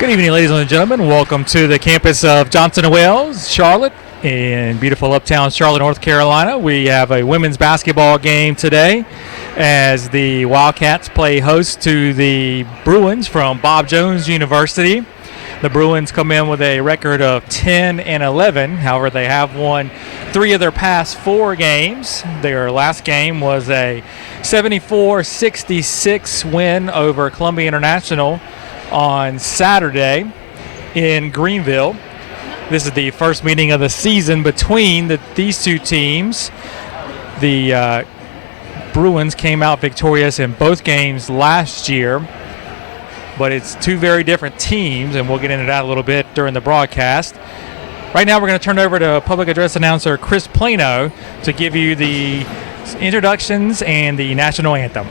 Good evening, ladies and gentlemen. Welcome to the campus of Johnson & Wales, Charlotte, in beautiful uptown Charlotte, North Carolina. We have a women's basketball game today as the Wildcats play host to the Bruins from Bob Jones University. The Bruins come in with a record of 10-11. However, they have won 3 of their past 4 games. Their last game was a 74-66 win over Columbia International on Saturday in Greenville. This is the first meeting of the season between these two teams. The Bruins came out victorious in both games last year, but it's 2 very different teams, and we'll get into that a little bit during the broadcast. Right now we're going to turn it over to public address announcer Chris Plano to give you the introductions and the national anthem.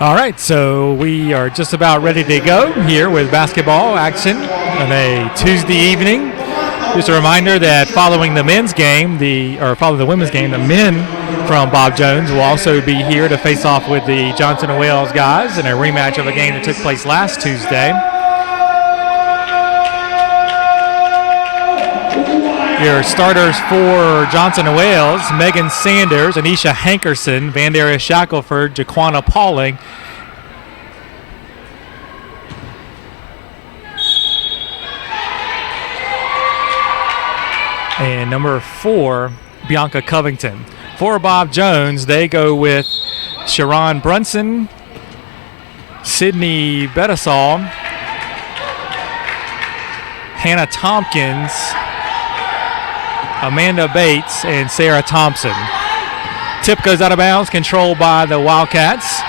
All right, so we are just about ready to go here with basketball action on a Tuesday evening. Just a reminder that following the women's game, the men from Bob Jones will also be here to face off with the Johnson & Wales guys in a rematch of a game that took place last Tuesday. Your starters for Johnson & Wales: Megan Sanders, Anisha Hankerson, Vandaria Shackelford, Jaquana Pauling. And number 4, Bianca Covington. For Bob Jones, they go with Sharon Brunson, Sydney Betasol, Hannah Tompkins, Amanda Bates, and Sarah Thompson. Tip goes out of bounds, controlled by the Wildcats.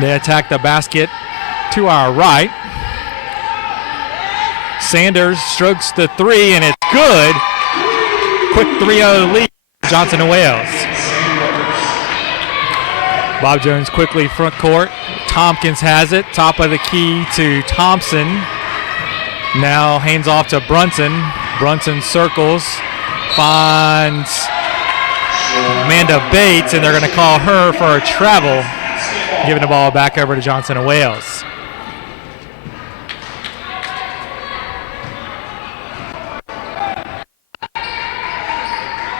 They attack the basket to our right. Sanders strokes the 3, and it's good. Quick 3-0 lead for Johnson & Wales. Bob Jones quickly front court. Tompkins has it. Top of the key to Thompson. Now hands off to Brunson. Brunson circles. Finds Amanda Bates, and they're going to call her for a travel. Giving the ball back over to Johnson & Wales.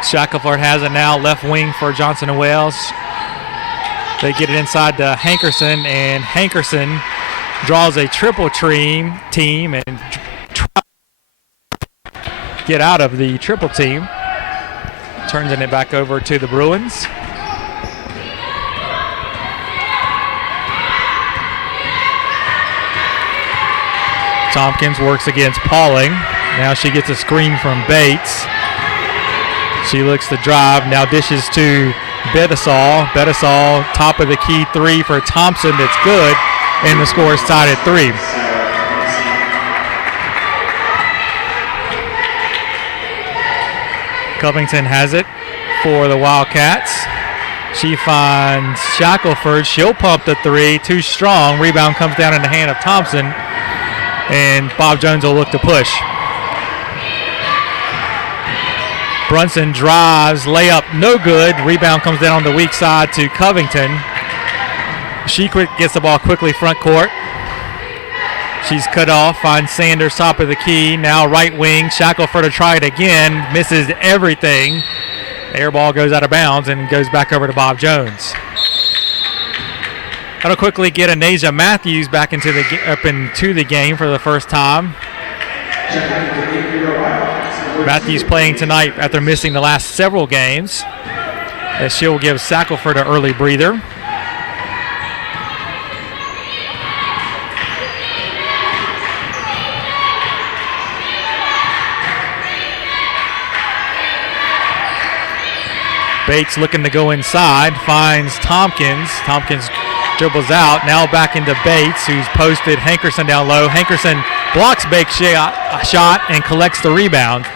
Shackelford has it now, left wing for Johnson & Wales. They get it inside to Hankerson, and Hankerson draws a triple team and get out of the triple team. Turns it back over to the Bruins. Tompkins works against Pauling. Now she gets a screen from Bates. She looks to drive, now dishes to Betasol. Betasol, top of the key 3 for Thompson, that's good, and the score is tied at 3. Covington has it for the Wildcats. She finds Shackelford. She'll pump the 3, too strong. Rebound comes down in the hand of Thompson, and Bob Jones will look to push. Brunson drives, layup no good. Rebound comes down on the weak side to Covington. She gets the ball quickly front court. She's cut off, finds Sanders top of the key. Now right wing, Shackelford to try it again. Misses everything. Air ball goes out of bounds and goes back over to Bob Jones. That'll quickly get Anasia Matthews back into the game for the first time. Matthews playing tonight after missing the last several games, as she'll give Shackelford an early breather. Bates looking to go inside, finds Tompkins. Tompkins dribbles out, now back into Bates, who's posted Hankerson down low. Hankerson blocks Bates' shot and collects the rebound.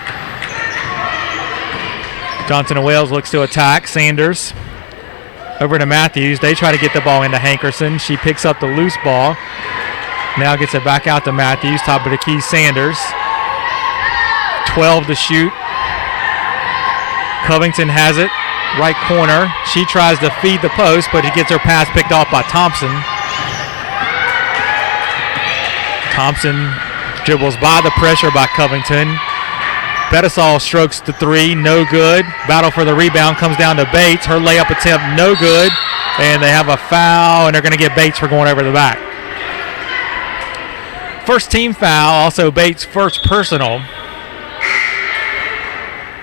Johnson & Wales looks to attack. Sanders over to Matthews. They try to get the ball into Hankerson. She picks up the loose ball. Now gets it back out to Matthews. Top of the key, Sanders. 12 to shoot. Covington has it. Right corner. She tries to feed the post, but he gets her pass picked off by Thompson. Thompson dribbles by the pressure by Covington. Betasol strokes the 3, no good. Battle for the rebound comes down to Bates. Her layup attempt, no good. And they have a foul, and they're going to get Bates for going over the back. First team foul, also Bates' first personal.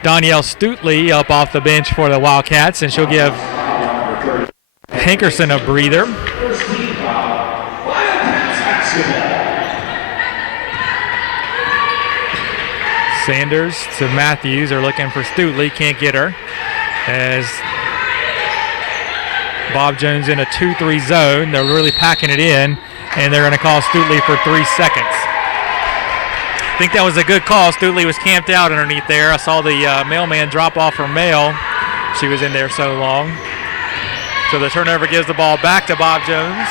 Danielle Stutley up off the bench for the Wildcats, and she'll give Hankerson a breather. Sanders to Matthews. They're looking for Stutley. Can't get her. As Bob Jones in a 2-3 zone. They're really packing it in, and they're going to call Stutley for 3 seconds. I think that was a good call. Stutley was camped out underneath there. I saw the mailman drop off her mail. She was in there so long. So the turnover gives the ball back to Bob Jones.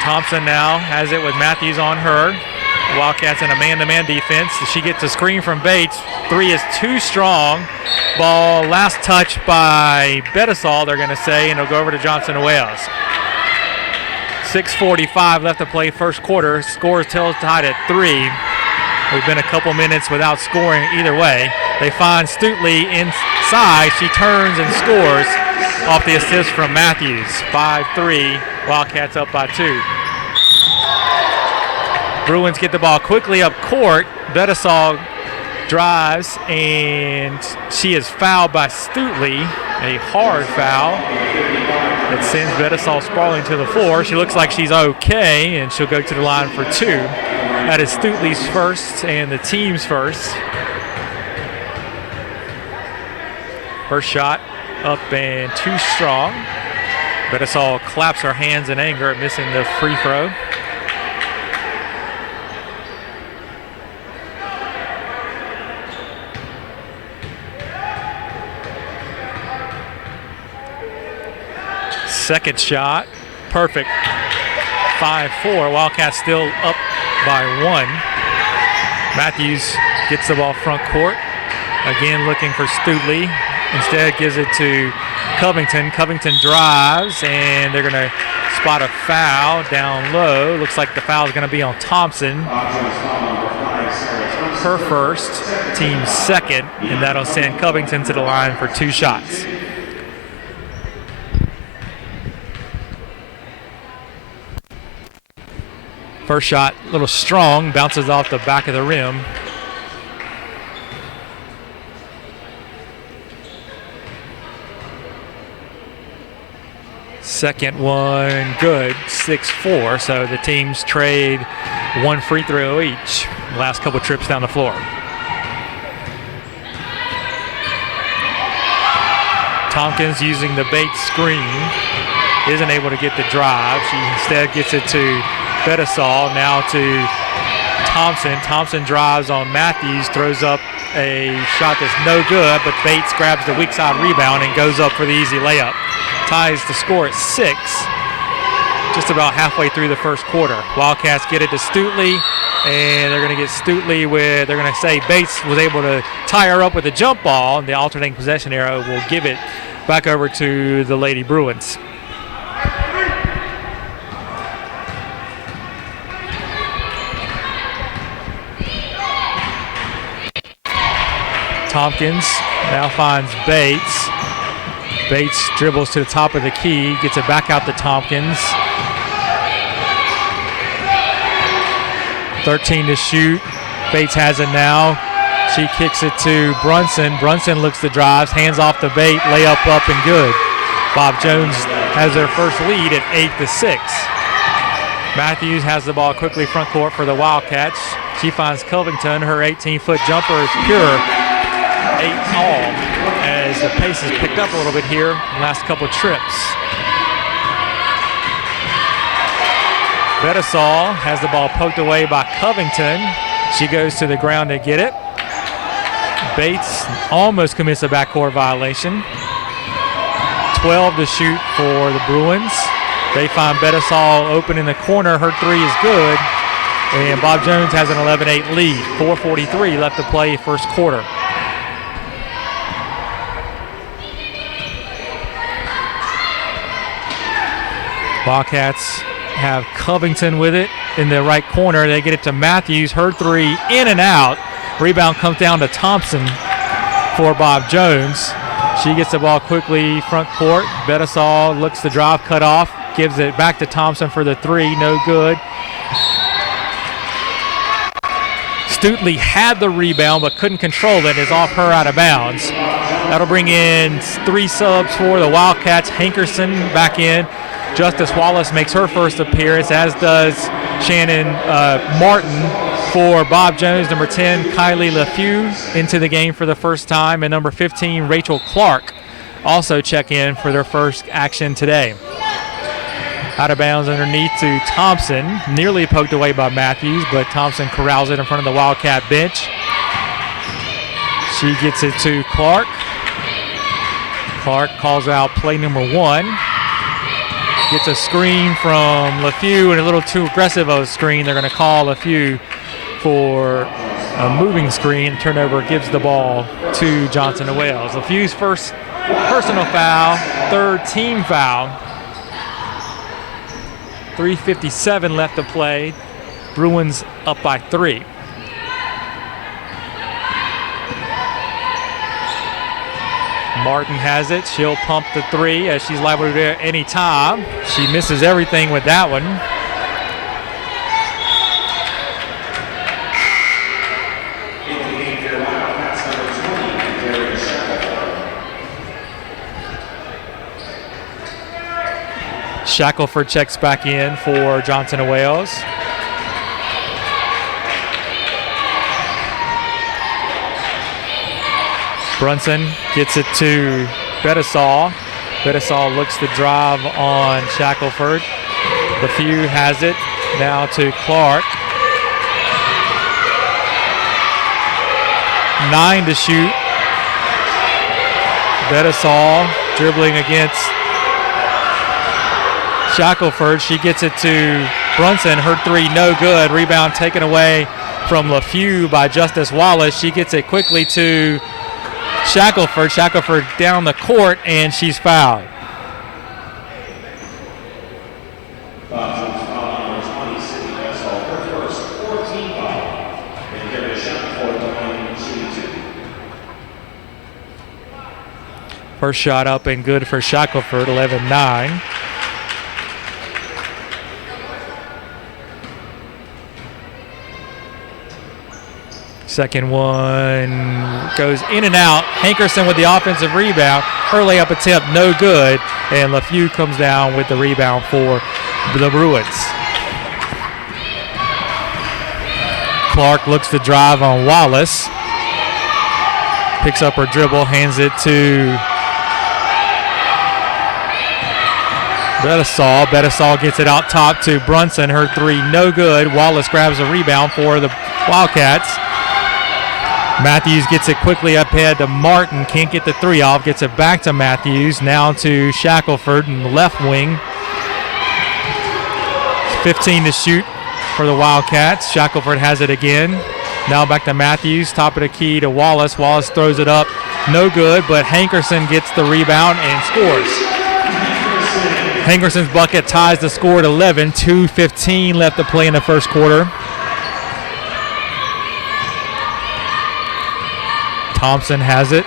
Thompson now has it with Matthews on her. Wildcats in a man-to-man defense. She gets a screen from Bates. 3 is too strong. Ball last touch by Betasol, they're going to say, and it'll go over to Johnson & Wales. 6:45 left to play first quarter. Score is still tied at 3. We've been a couple minutes without scoring either way. They find Stutley inside. She turns and scores off the assist from Matthews. 5-3, Wildcats up by 2. Bruins get the ball quickly up court. Bettisall drives, and she is fouled by Stutley. A hard foul that sends Bettisall sprawling to the floor. She looks like she's okay, and she'll go to the line for 2. That is Stutley's first and the team's first. First shot up and too strong. Bettisall claps her hands in anger at missing the free throw. Second shot, perfect. 5-4, Wildcats still up by 1. Matthews gets the ball front court. Again looking for Stutley. Instead gives it to Covington. Covington drives, and they're going to spot a foul down low. Looks like the foul is going to be on Thompson. Her first, team's second, and that'll send Covington to the line for 2 shots. First shot, a little strong, bounces off the back of the rim. Second one, good, 6-4. So the teams trade 1 free throw each. Last couple trips down the floor. Tompkins using the Bates screen. Isn't able to get the drive. She instead gets it to Bettisall, now to Thompson. Thompson drives on Matthews, throws up a shot that's no good, but Bates grabs the weak side rebound and goes up for the easy layup. Ties the score at 6, just about halfway through the first quarter. Wildcats get it to Stutley, and they're going to get Stutley with, they're going to say Bates was able to tie her up with a jump ball, and the alternating possession arrow will give it back over to the Lady Bruins. Tompkins now finds Bates. Bates dribbles to the top of the key, gets it back out to Tompkins. 13 to shoot. Bates has it now. She kicks it to Brunson. Brunson looks to drives, hands off the Bates, layup up and good. Bob Jones has their first lead at 8-6. Matthews has the ball quickly front court for the Wildcats. She finds Covington. Her 18-foot jumper is pure. 8 all as the pace has picked up a little bit here in the last couple trips. Bettisall has the ball poked away by Covington. She goes to the ground to get it. Bates almost commits a backcourt violation. 12 to shoot for the Bruins. They find Bettisall open in the corner. Her 3 is good. And Bob Jones has an 11-8 lead. 4:43 left to play first quarter. Wildcats have Covington with it in the right corner. They get it to Matthews. Her 3 in and out. Rebound comes down to Thompson for Bob Jones. She gets the ball quickly front court. Bettisall looks the drive cut off. Gives it back to Thompson for the 3. No good. Stutley had the rebound but couldn't control it. It's off her out of bounds. That'll bring in 3 subs for the Wildcats. Hankerson back in. Justice Wallace makes her first appearance, as does Shannon Martin for Bob Jones. Number 10, Kylie LeFew into the game for the first time, and number 15, Rachel Clark also check in for their first action today. Out of bounds underneath to Thompson, nearly poked away by Matthews, but Thompson corrals it in front of the Wildcat bench. She gets it to Clark. Clark calls out play number 1. Gets a screen from LeFew, and a little too aggressive of a screen. They're going to call LeFew for a moving screen. Turnover gives the ball to Johnson & Wales. LeFew's first personal foul, 3rd team foul. 3:57 left to play. Bruins up by 3. Martin has it. She'll pump the three as she's liable to do it any time. She misses everything with that one. Shackelford checks back in for Johnson of Wales. Brunson gets it to Betasol. Betasol looks to drive on Shackelford. LeFew has it now to Clark. 9 to shoot. Betasol dribbling against Shackelford. She gets it to Brunson. Her three no good. Rebound taken away from LeFew by Justice Wallace. She gets it quickly to Shackelford. Shackelford down the court, and she's fouled. First shot up and good for Shackelford, 11-9. Second one goes in and out. Hankerson with the offensive rebound. Her layup attempt no good, and LeFew comes down with the rebound for the Bruins. Clark looks to drive on Wallace. Picks up her dribble, hands it to Betasol. Betasol gets it out top to Brunson. Her three no good. Wallace grabs a rebound for the Wildcats. Matthews gets it quickly up ahead to Martin. Can't get the three off. Gets it back to Matthews. Now to Shackelford in the left wing. 15 to shoot for the Wildcats. Shackelford has it again. Now back to Matthews. Top of the key to Wallace. Wallace throws it up. No good, but Hankerson gets the rebound and scores. Hankerson's bucket ties the score at 11. 2:15 left to play in the first quarter. Thompson has it.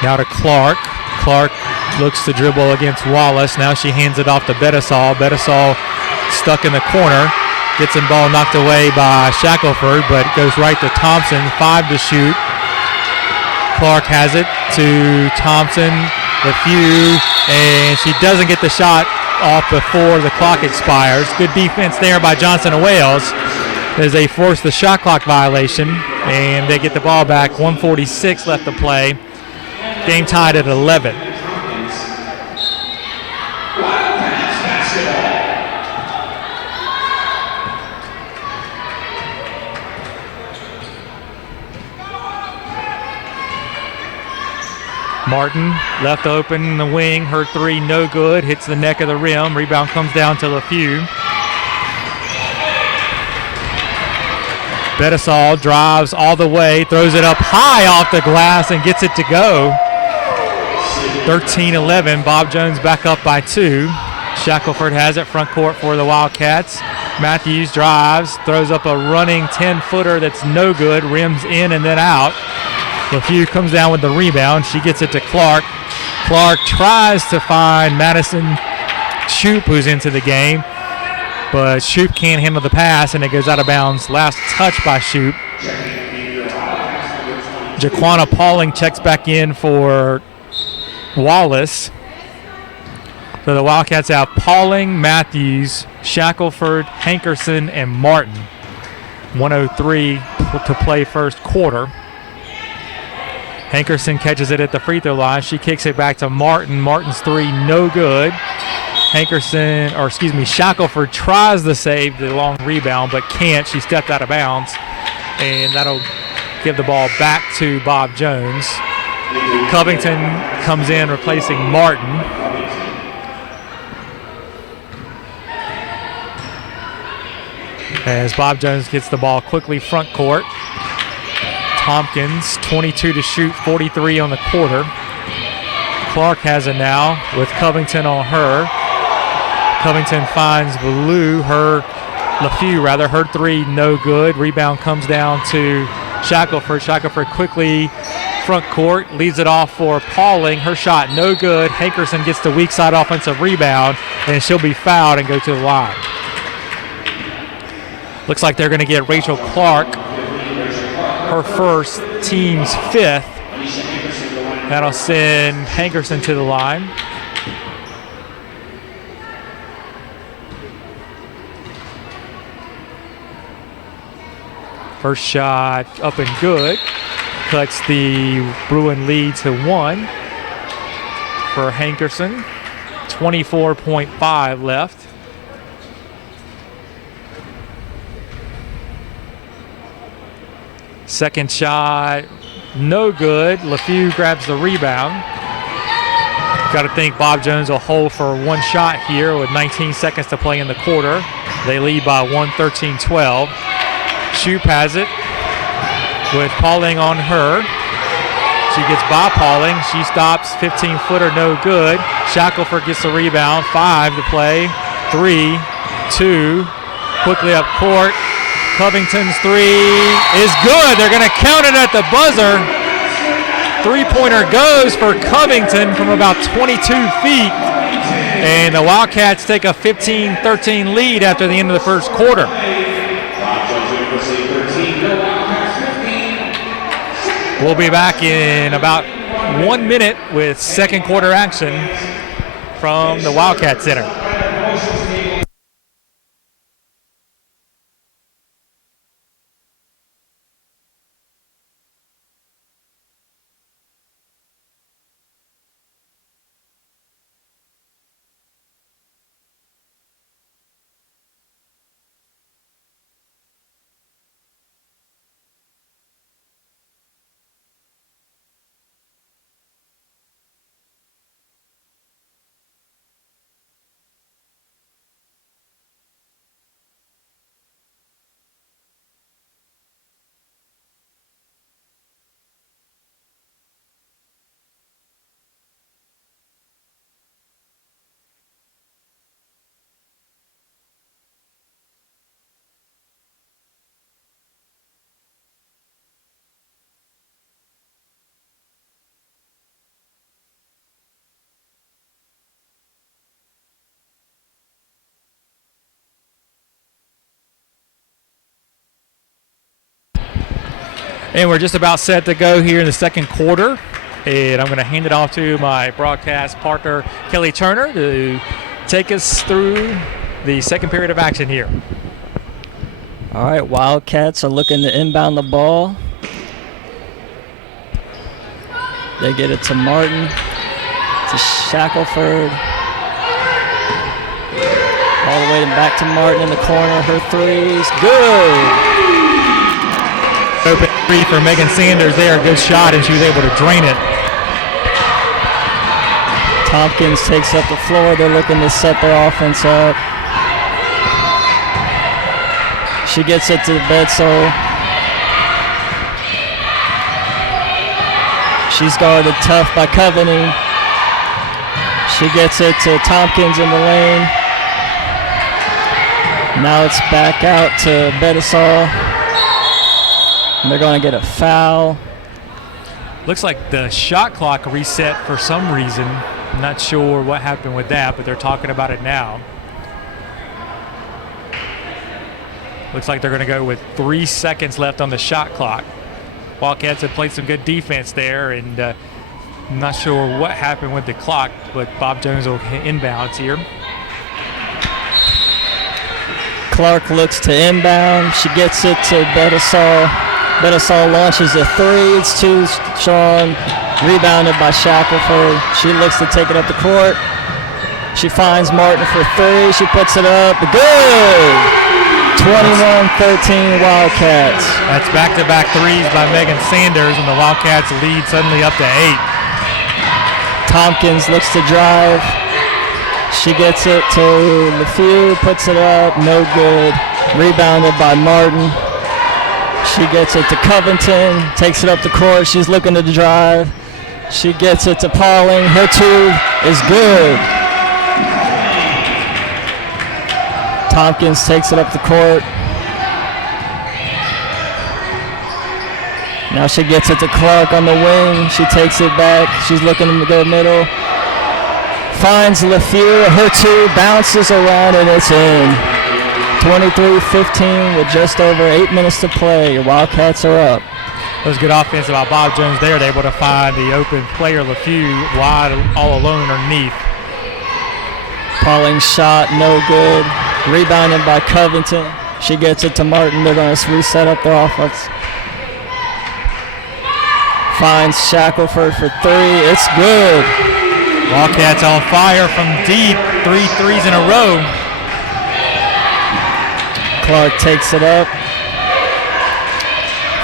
Now to Clark. Clark looks to dribble against Wallace. Now she hands it off to Betasol. Betasol stuck in the corner. Gets the ball knocked away by Shackelford, but it goes right to Thompson. 5 to shoot. Clark has it to Thompson. LeFew, and she doesn't get the shot off before the clock expires. Good defense there by Johnson of Wales as they force the shot clock violation, and they get the ball back. 1:46 left to play. Game tied at 11. Martin left open in the wing. Her three no good. Hits the neck of the rim. Rebound comes down to LeFew. Betasol drives all the way. Throws it up high off the glass and gets it to go. 13-11. Bob Jones back up by 2. Shackelford has it front court for the Wildcats. Matthews drives. Throws up a running 10-footer that's no good. Rims in and then out. LeFew comes down with the rebound. She gets it to Clark. Clark tries to find Madison Shoup, who's into the game, but Shoup can't handle the pass, and it goes out of bounds. Last touch by Shoup. Jaquana Pauling checks back in for Wallace. So the Wildcats have Pauling, Matthews, Shackelford, Hankerson, and Martin. 1:03 to play first quarter. Hankerson catches it at the free throw line. She kicks it back to Martin. Martin's three no good. Shackelford tries to save the long rebound, but can't. She stepped out of bounds, and that'll give the ball back to Bob Jones. Covington comes in replacing Martin. As Bob Jones gets the ball quickly front court. Tompkins, 22 to shoot, 43 on the quarter. Clark has it now with Covington on her. Covington finds LeFew, her three no good. Rebound comes down to Shackelford. Shackelford quickly front court, leads it off for Pauling. Her shot no good. Hankerson gets the weak side offensive rebound, and she'll be fouled and go to the line. Looks like they're going to get Rachel Clark, her first, team's 5th. That'll send Hankerson to the line. First shot up and good. Cuts the Bruin lead to 1 for Hankerson. 24.5 left. Second shot, no good. LeFew grabs the rebound. Got to think Bob Jones will hold for one shot here with 19 seconds to play in the quarter. They lead by 13-12. Shoup has it with Pauling on her. She gets by Pauling. She stops, 15-footer, no good. Shackelford gets the rebound. 5 to play. 3, 2, quickly up court. Covington's 3 is good. They're going to count it at the buzzer. Three-pointer goes for Covington from about 22 feet. And the Wildcats take a 15-13 lead after the end of the first quarter. We'll be back in about 1 minute with second quarter action from the Wildcat Center. And we're just about set to go here in the second quarter. And I'm going to hand it off to my broadcast partner, Kelly Turner, to take us through the second period of action here. All right, Wildcats are looking to inbound the ball. They get it to Martin, to Shackelford. All the way back to Martin in the corner. Her 3's good. Open 3 for Megan Sanders there. Good shot, and she was able to drain it. Tompkins takes up the floor. They're looking to set their offense up. She gets it to Bedsole. She's guarded tough by Coveney. She gets it to Tompkins in the lane. Now it's back out to Bedsole. And they're going to get a foul. Looks like the shot clock reset for some reason. I'm not sure what happened with that, but they're talking about it now. Looks like they're going to go with 3 seconds left on the shot clock. Wildcats have played some good defense there, and I'm not sure what happened with the clock, but Bob Jones will inbounds here. Clark looks to inbound. She gets it to Bedsole. Bedsole launches a 3. It's too strong. Rebounded by Shackelford. She looks to take it up the court. She finds Martin for 3. She puts it up. Good! 21-13 Wildcats. That's back-to-back 3s by Megan Sanders, and the Wildcats lead suddenly up to 8. Tompkins looks to drive. She gets it to LeFew. Puts it up. No good. Rebounded by Martin. She gets it to Covington, takes it up the court. She's looking to drive. She gets it to Pauling. Her 2 is good. Tompkins takes it up the court. Now she gets it to Clark on the wing. She takes it back. She's looking to go middle. Finds LeFew. Her two bounces around and it's in. 23-15 with just over 8 minutes to play. Your Wildcats are up. It was good offense by Bob Jones there. They're able to find the open player, LeFew, wide all alone underneath. Pauling shot, no good. Rebounded by Covington. She gets it to Martin. They're going to reset up their offense. Finds Shackelford for three. It's good. Wildcats on fire from deep. 3 threes in a row. Clark takes it up.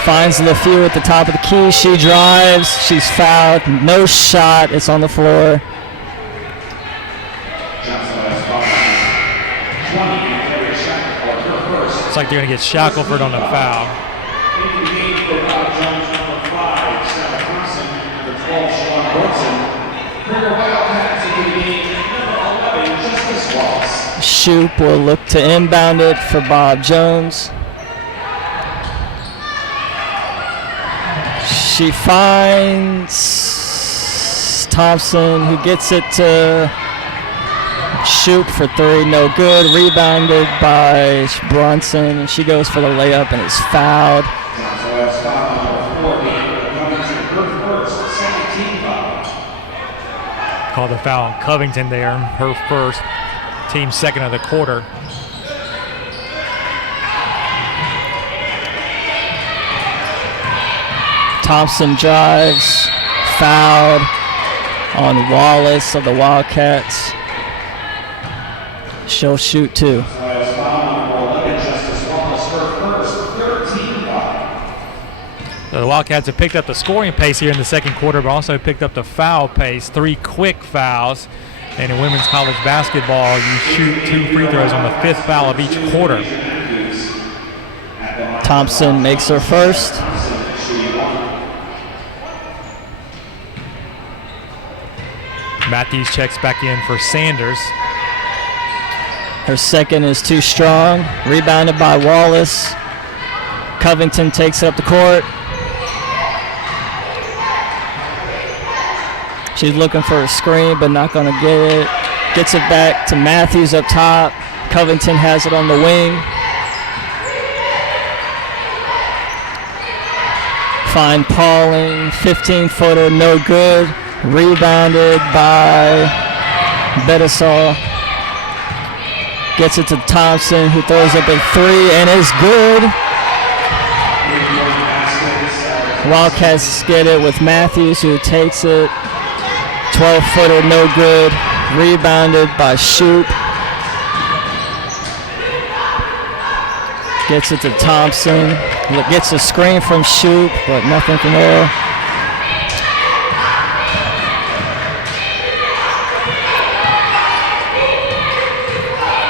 Finds LeFew at the top of the key. She drives. She's fouled. No shot. It's on the floor. Looks like they're going to get Shackelford on the foul. Shoop will look to inbound it for Bob Jones. She finds Thompson, who gets it to Shoop for three, no good. Rebounded by Brunson, and she goes for the layup and is fouled. Called the foul on Covington there, her first, team second of the quarter. Thompson drives, fouled on Wallace of the Wildcats. She'll shoot two. So the Wildcats have picked up the scoring pace here in the second quarter, but also picked up the foul pace. 3 quick fouls. And in women's college basketball, you shoot 2 free throws on the 5th foul of each quarter. Thompson makes her first. Matthews checks back in for Sanders. Her second is too strong. Rebounded by Wallace. Covington takes it up the court. She's looking for a screen, but not going to get it. Gets it back to Matthews up top. Covington has it on the wing. Fine Pauling, 15-footer, no good. Rebounded by Betasol. Gets it to Thompson, who throws up a three and is good. Wildcats get it with Matthews, who takes it. 12-footer, no good. Rebounded by Shoop. Gets it to Thompson. Gets a screen from Shoop, but nothing from there.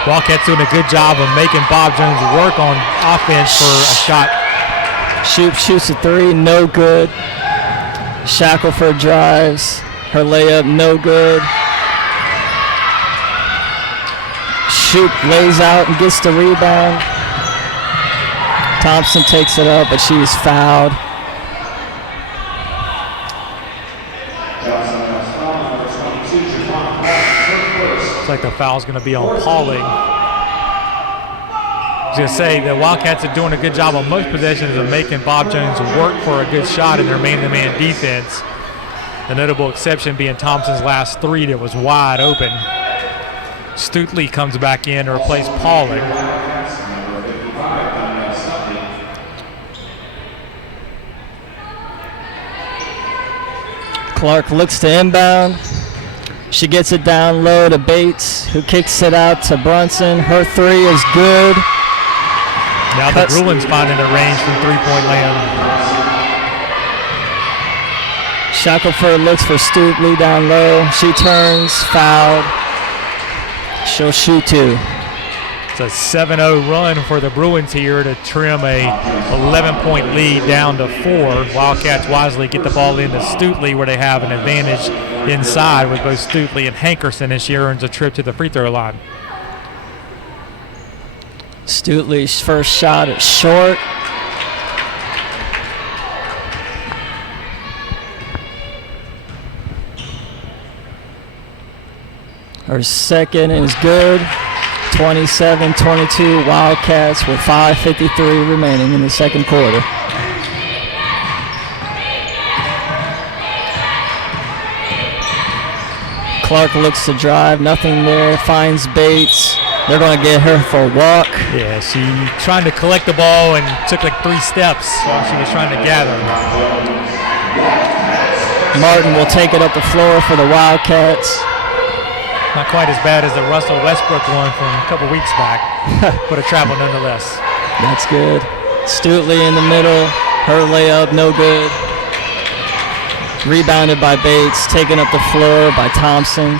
Wildcats doing a good job of making Bob Jones work on offense for a shot. Shoop shoots a three, no good. Shackelford drives. Her layup, no good. Shoop lays out and gets the rebound. Thompson takes it up, but she's fouled. Looks like the foul's going to be on Pauling. I was going to say the Wildcats are doing a good job on most possessions of making Bob Jones work for a good shot in their man-to-man defense. The notable exception being Thompson's last three that was wide open. Stutley comes back in to replace Pauling. Clark looks to inbound. She gets it down low to Bates, who kicks it out to Brunson. Her three is good. Now the Bruins finding a range from three-point land. Shackelford looks for Stutley down low. She turns, fouled. She'll shoot two. It's a 7-0 run for the Bruins here to trim a 11-point lead down to 4. Wildcats wisely get the ball into Stutley, where they have an advantage inside with both Stutley and Hankerson, as she earns a trip to the free throw line. Stutley's first shot is short. Her second is good. 27-22 Wildcats with 5:53 remaining in the second quarter. Clark looks to drive, nothing there, finds Bates. They're going to get her for a walk. Yeah, she trying to collect the ball and took like 3 steps while she was trying to gather. Martin will take it up the floor for the Wildcats. Not quite as bad as the Russell Westbrook one from a couple weeks back, but a travel nonetheless. That's good. Stutley in the middle. Her layup, no good. Rebounded by Bates. Taken up the floor by Thompson.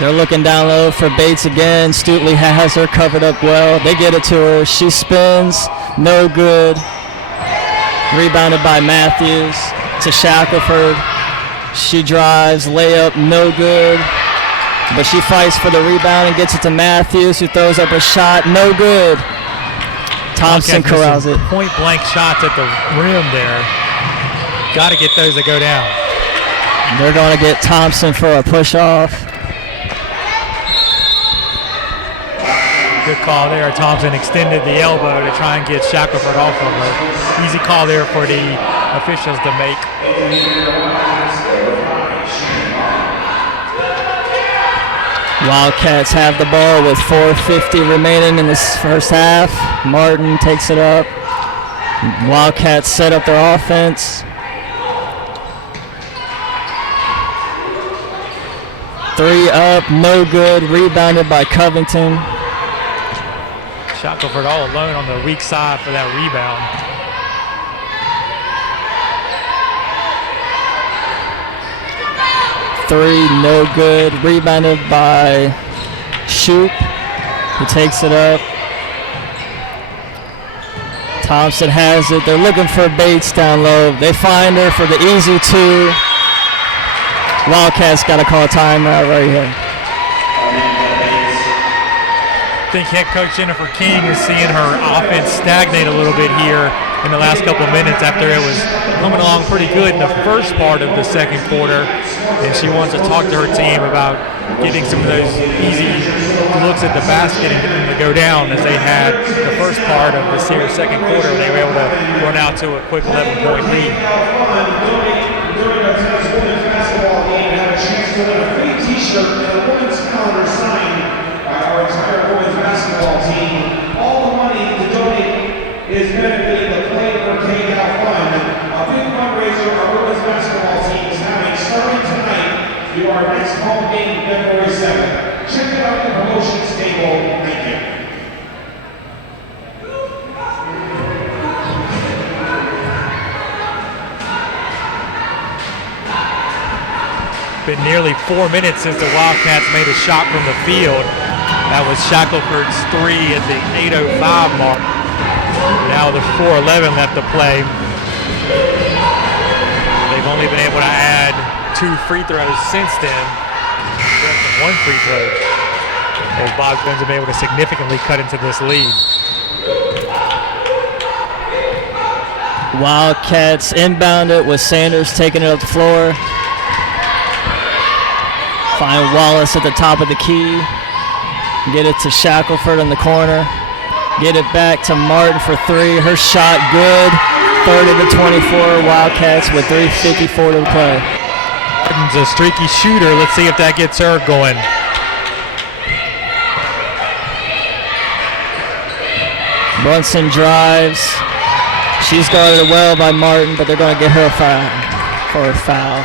They're looking down low for Bates again. Stutley has her covered up well. They get it to her. She spins. No good. Rebounded by Matthews to Shackelford. She drives, layup, no good. But she fights for the rebound and gets it to Matthews, who throws up a shot, no good. Thompson corrals it. Point blank shots at the rim there. Got to get those to go down. They're going to get Thompson for a push off. Good call there. Thompson extended the elbow to try and get Shackelford off of her. Easy call there for the officials to make. Wildcats have the ball with 4:50 remaining in this first half. Martin takes it up. Wildcats set up their offense. 3 up, no good. Rebounded by Covington. Shackelford all alone on the weak side for that rebound. Three, no good. Rebounded by Shoup, who takes it up. Thompson has it. They're looking for Bates down low. They find her for the easy 2. Wildcats got to call a timeout right here. I think head coach Jennifer King is seeing her offense stagnate a little bit here in the last couple of minutes after it was coming along pretty good in the first part of the second quarter. And she wants to talk to her team about getting some of those easy looks at the basket and getting them to go down as they had the first part of the series second quarter. They were able to run out to a quick 11-point lead. All the money to donate is benefiting the Play for K-Cal Fund, a big fundraiser our women's basketball team is having starting tonight through our next home game February 7th. Check it out the promotions table. Thank you. Been nearly 4 minutes since the Wildcats made a shot from the field. That was Shackelford's 3 at the 8:05 mark. Now there's 4:11 left to play. They've only been able to add 2 free throws since then. 1 free throw. As Bob Jones have been able to significantly cut into this lead. Wildcats inbound it with Sanders taking it up the floor. Find Wallace at the top of the key. Get it to Shackelford in the corner. Get it back to Martin for 3. Her shot good. 30-24 Wildcats with 3:54 to play. Martin's a streaky shooter. Let's see if that gets her going. Brunson drives. She's guarded well by Martin, but they're going to get her a foul for a foul.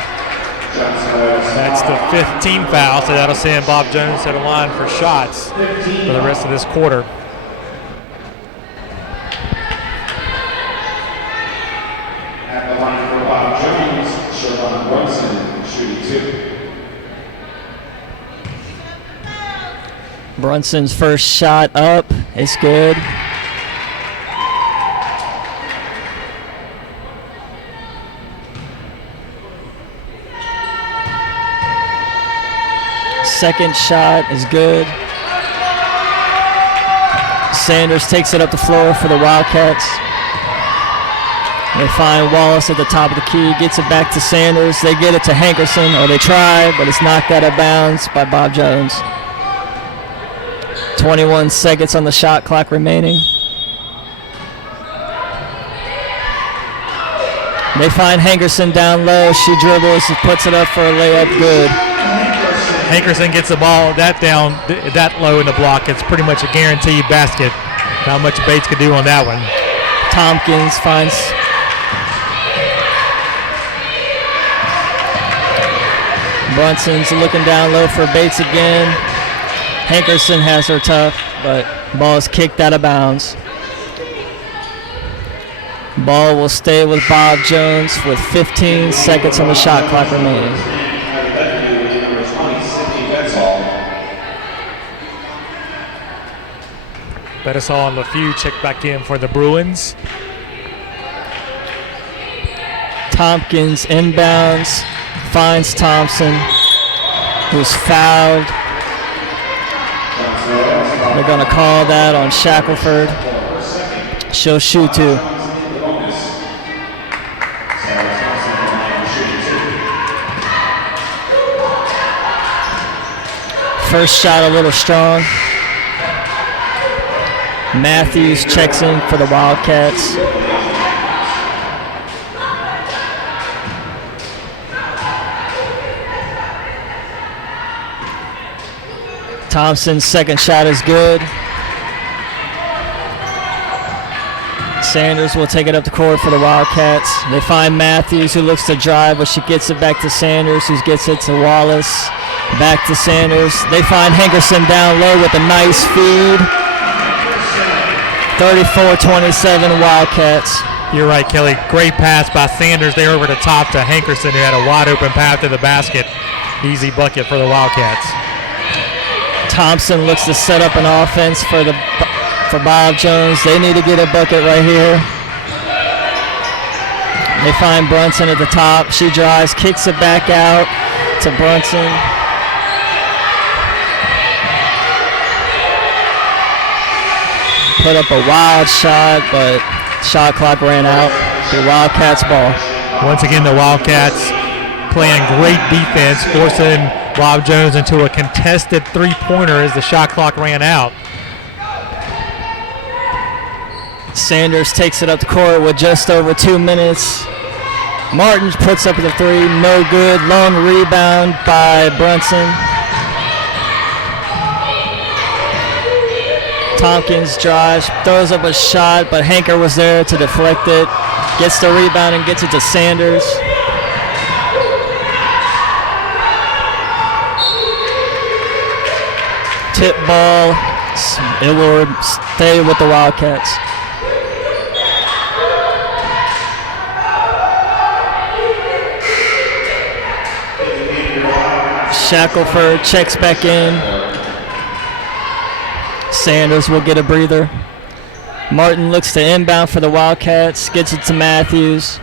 That's the 5th team foul, so that'll send Bob Jones to the line for shots for the rest of this quarter. At the line for Bob Jones, Sherman Brunson shooting 2. Brunson's first shot up. It's good. Second shot is good. Sanders takes it up the floor for the Wildcats. They find Wallace at the top of the key, gets it back to Sanders. They get it to Hankerson, or they try, but it's knocked out of bounds by Bob Jones. 21 seconds on the shot clock remaining. They find Hankerson down low. She dribbles, puts it up for a layup, good. Hankerson gets the ball that down, that low in the block. It's pretty much a guaranteed basket. Not much Bates could do on that one. Tompkins finds Brunson's looking down low for Bates again. Hankerson has her tough, but ball is kicked out of bounds. Ball will stay with Bob Jones with 15 seconds on the shot clock remaining. Betasol and LeFew check back in for the Bruins. Tompkins inbounds, finds Thompson, who's fouled. They're going to call that on Shackelford. She'll shoot too. First shot a little strong. Matthews checks in for the Wildcats. Thompson's second shot is good. Sanders will take it up the court for the Wildcats. They find Matthews, who looks to drive, but she gets it back to Sanders, who gets it to Wallace. Back to Sanders. They find Hankerson down low with a nice feed. 34-27 Wildcats. You're right, Kelly. Great pass by Sanders there over the top to Hankerson, who had a wide open path to the basket. Easy bucket for the Wildcats. Thompson looks to set up an offense for Bob Jones. They need to get a bucket right here. They find Brunson at the top. She drives, kicks it back out to Brunson. Put up a wild shot, but shot clock ran out. The Wildcats ball. Once again, the Wildcats playing great defense, forcing Bob Jones into a contested three-pointer as the shot clock ran out. Sanders takes it up the court with just over 2 minutes. Martin puts up the three, no good. Long rebound by Brunson. Tompkins drives, throws up a shot, but Hanker was there to deflect it. Gets the rebound and gets it to Sanders. Tip ball. It will stay with the Wildcats. Shackelford checks back in. Sanders will get a breather. Martin looks to inbound for the Wildcats, gets it to Matthews.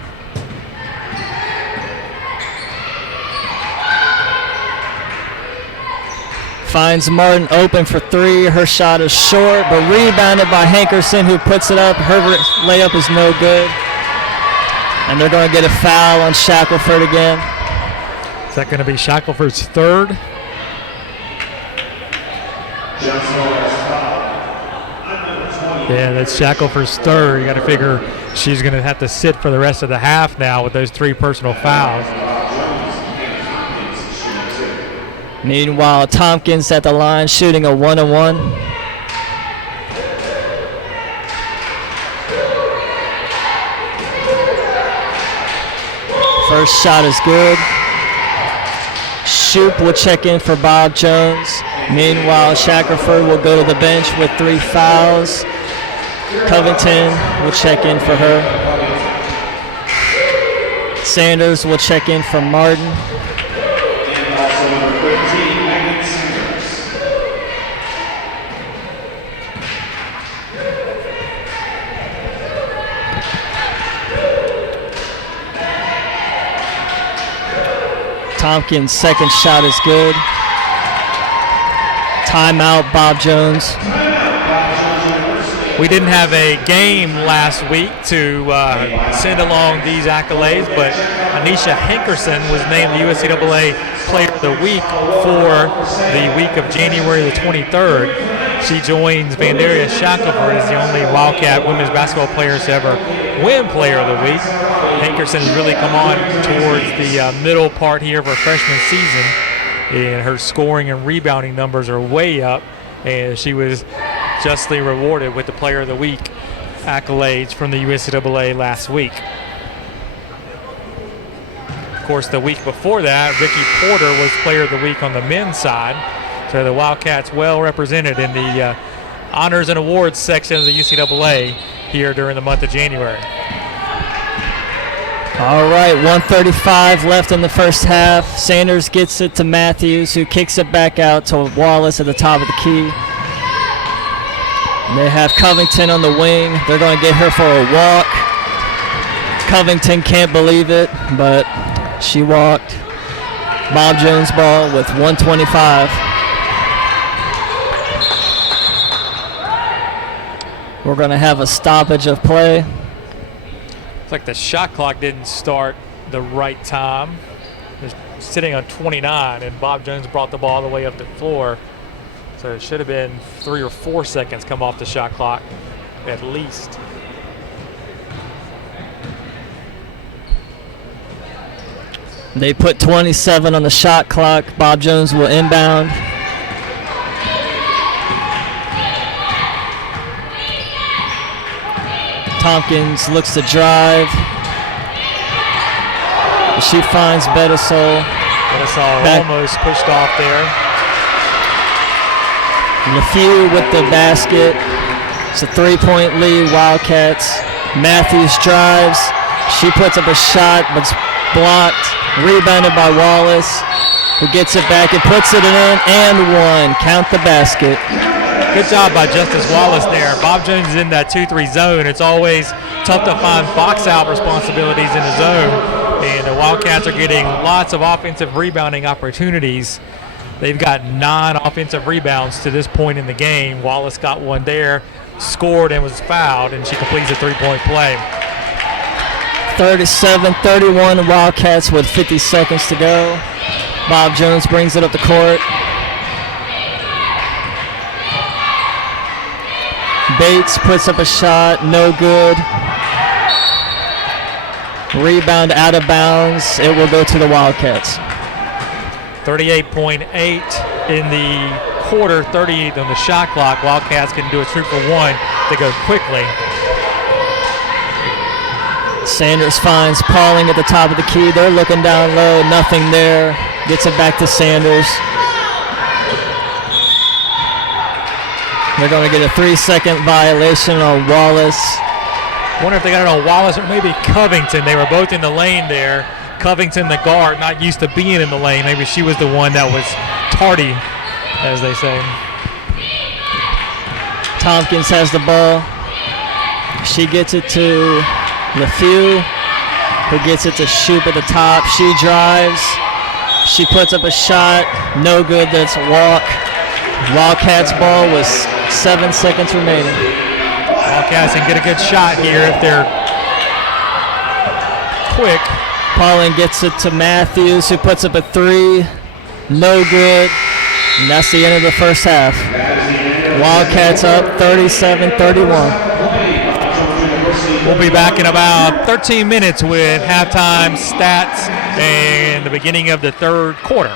Finds Martin open for three. Her shot is short, but rebounded by Hankerson, who puts it up. Her layup is no good. And they're going to get a foul on Shackelford again. Is that going to be Shackelford's third? Yeah, that's Shackelford's third. You got to figure she's going to have to sit for the rest of the half now with those three personal fouls. Meanwhile, Tompkins at the line shooting a 1-on-1. First shot is good. Shoop will check in for Bob Jones. Meanwhile, Shackelford will go to the bench with 3 fouls. Covington will check in for her. Sanders will check in for Martin. And also number 13, Megan Sanders. Tompkins' second shot is good. Timeout, Bob Jones. We didn't have a game last week to send along these accolades, but Anisha Hankerson was named the USCAA Player of the Week for the week of January the 23rd. She joins Vandaria Shackelford as the only Wildcat women's basketball players to ever win Player of the Week. Hankerson has really come on towards the middle part here of her freshman season, and her scoring and rebounding numbers are way up, and she was justly rewarded with the Player of the Week accolades from the USCAA last week. Of course, the week before that, Ricky Porter was Player of the Week on the men's side. So the Wildcats well represented in the honors and awards section of the UCAA here during the month of January. All right, 1:35 left in the first half. Sanders gets it to Matthews, who kicks it back out to Wallace at the top of the key. They have Covington on the wing. They're going to get her for a walk. Covington can't believe it, but she walked. Bob Jones ball with 1:25. We're going to have a stoppage of play. It's like the shot clock didn't start the right time. It's sitting on 29, and Bob Jones brought the ball all the way up the floor. So it should have been 3 or 4 seconds come off the shot clock, at least. They put 27 on the shot clock. Bob Jones will inbound. Tompkins looks to drive. She finds Betasol. Betasol almost pushed off there. LeFew with the basket. It's a 3-point lead, Wildcats. Matthews drives. She puts up a shot, but it's blocked. Rebounded by Wallace, who gets it back and puts it in and one. Count the basket. Good job by Justice Wallace there. Bob Jones is in that 2-3 zone. It's always tough to find box out responsibilities in the zone, and the Wildcats are getting lots of offensive rebounding opportunities. They've got 9 offensive rebounds to this point in the game. Wallace got one there, scored and was fouled, and she completes a 3-point play. 37-31 Wildcats with 50 seconds to go. Bob Jones brings it up the court. Bates puts up a shot, no good. Rebound out of bounds. It will go to the Wildcats. 38.8 in the quarter, 38 on the shot clock. Wildcats can do a 2-for-1 to go quickly. Sanders finds Pauling at the top of the key. They're looking down low, nothing there. Gets it back to Sanders. They're going to get a 3-second violation on Wallace. Wonder if they got it on Wallace or maybe Covington. They were both in the lane there. Covington, the guard, not used to being in the lane. Maybe she was the one that was tardy, as they say. Tompkins has the ball. She gets it to LeFew, who gets it to Shoop at the top. She drives. She puts up a shot. No good. That's a walk. Wildcats ball with 7 seconds remaining. Wildcats can get a good shot here if they're quick. Pauling gets it to Matthews, who puts up a 3. No good. And that's the end of the first half. Wildcats up 37-31. We'll be back in about 13 minutes with halftime stats and the beginning of the third quarter.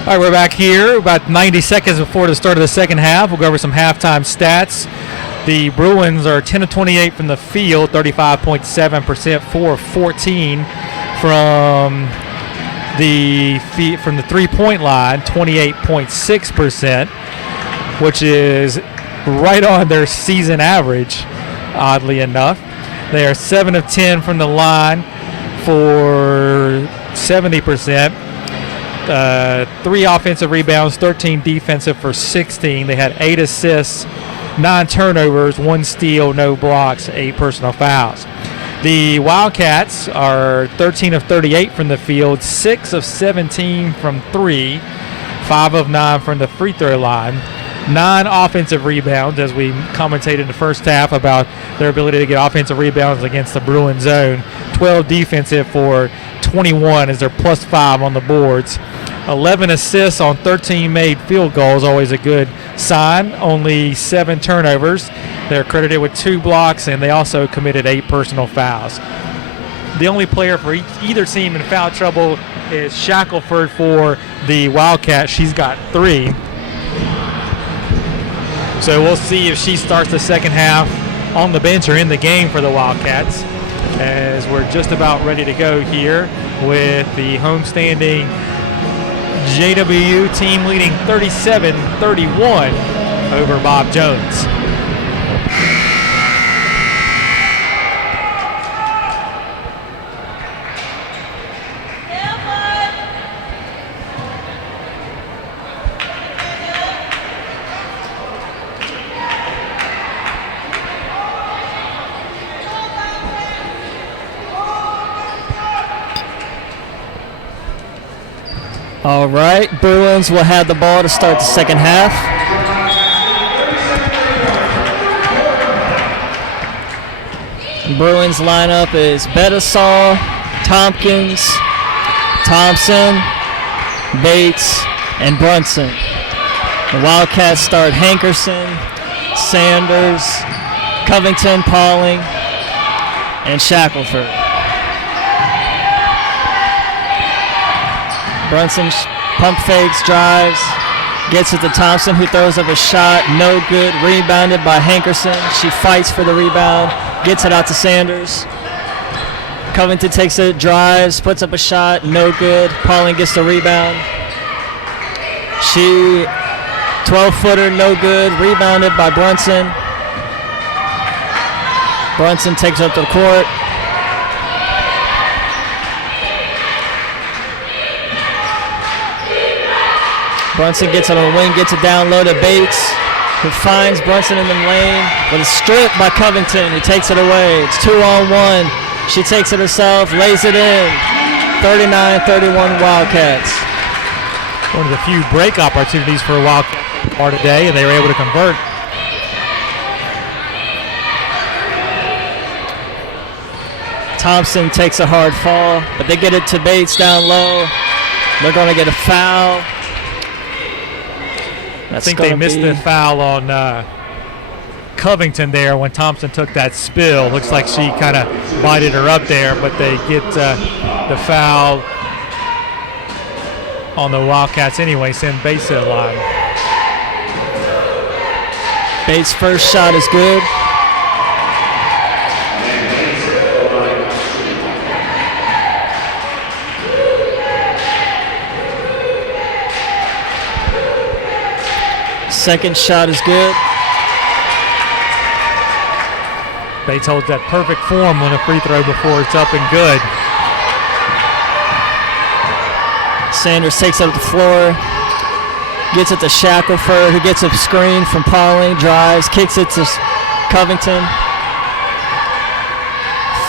All right, we're back here about 90 seconds before the start of the second half. We'll go over some halftime stats. The Bruins are 10 of 28 from the field, 35.7%, 4 of 14 from the three-point line, 28.6%, which is right on their season average, oddly enough. They are 7 of 10 from the line for 70%. 3 offensive rebounds, 13 defensive for 16. They had 8 assists, 9 turnovers, 1 steal, no blocks, 8 personal fouls. The Wildcats are 13 of 38 from the field, 6 of 17 from 3, 5 of 9 from the free throw line. 9 offensive rebounds, as we commentated in the first half about their ability to get offensive rebounds against the Bruin zone. 12 defensive for 21 as they're plus 5 on the boards. 11 assists on 13 made field goals, always a good sign. Only 7 turnovers. They're credited with 2 blocks, and they also committed 8 personal fouls. The only player for either team in foul trouble is Shackelford for the Wildcats. She's got 3. So we'll see if she starts the second half on the bench or in the game for the Wildcats, as we're just about ready to go here with the homestanding JWU team leading 37-31 over Bob Jones. All right, Bruins will have the ball to start the second half. Bruins lineup is Betasol, Tompkins, Thompson, Bates, and Brunson. The Wildcats start Hankerson, Sanders, Covington, Pauling, and Shackelford. Brunson pump fakes, drives, gets it to Thompson, who throws up a shot, no good, rebounded by Hankerson. She fights for the rebound, gets it out to Sanders. Covington takes it, drives, puts up a shot, no good. Pauling gets the rebound. She 12-footer, no good, rebounded by Brunson. Brunson takes up the court. Brunson gets on the wing, gets it down low to Bates, who finds Brunson in the lane, but it's stripped by Covington, who takes it away. It's 2-on-1. She takes it herself, lays it in. 39-31 Wildcats. One of the few break opportunities for Wildcats for today, and they were able to convert. Thompson takes a hard fall, but they get it to Bates down low. They're going to get a foul. I think they missed the foul on Covington there when Thompson took that spill. Looks like she kind of bited her up there, but they get the foul on the Wildcats anyway, send Bates to the line. Bates' first shot is good. Second shot is good. Bates holds that perfect form on a free throw before it's up and good. Sanders takes it up the floor, gets it to Shackelford, who gets a screen from Pauling, drives, kicks it to Covington.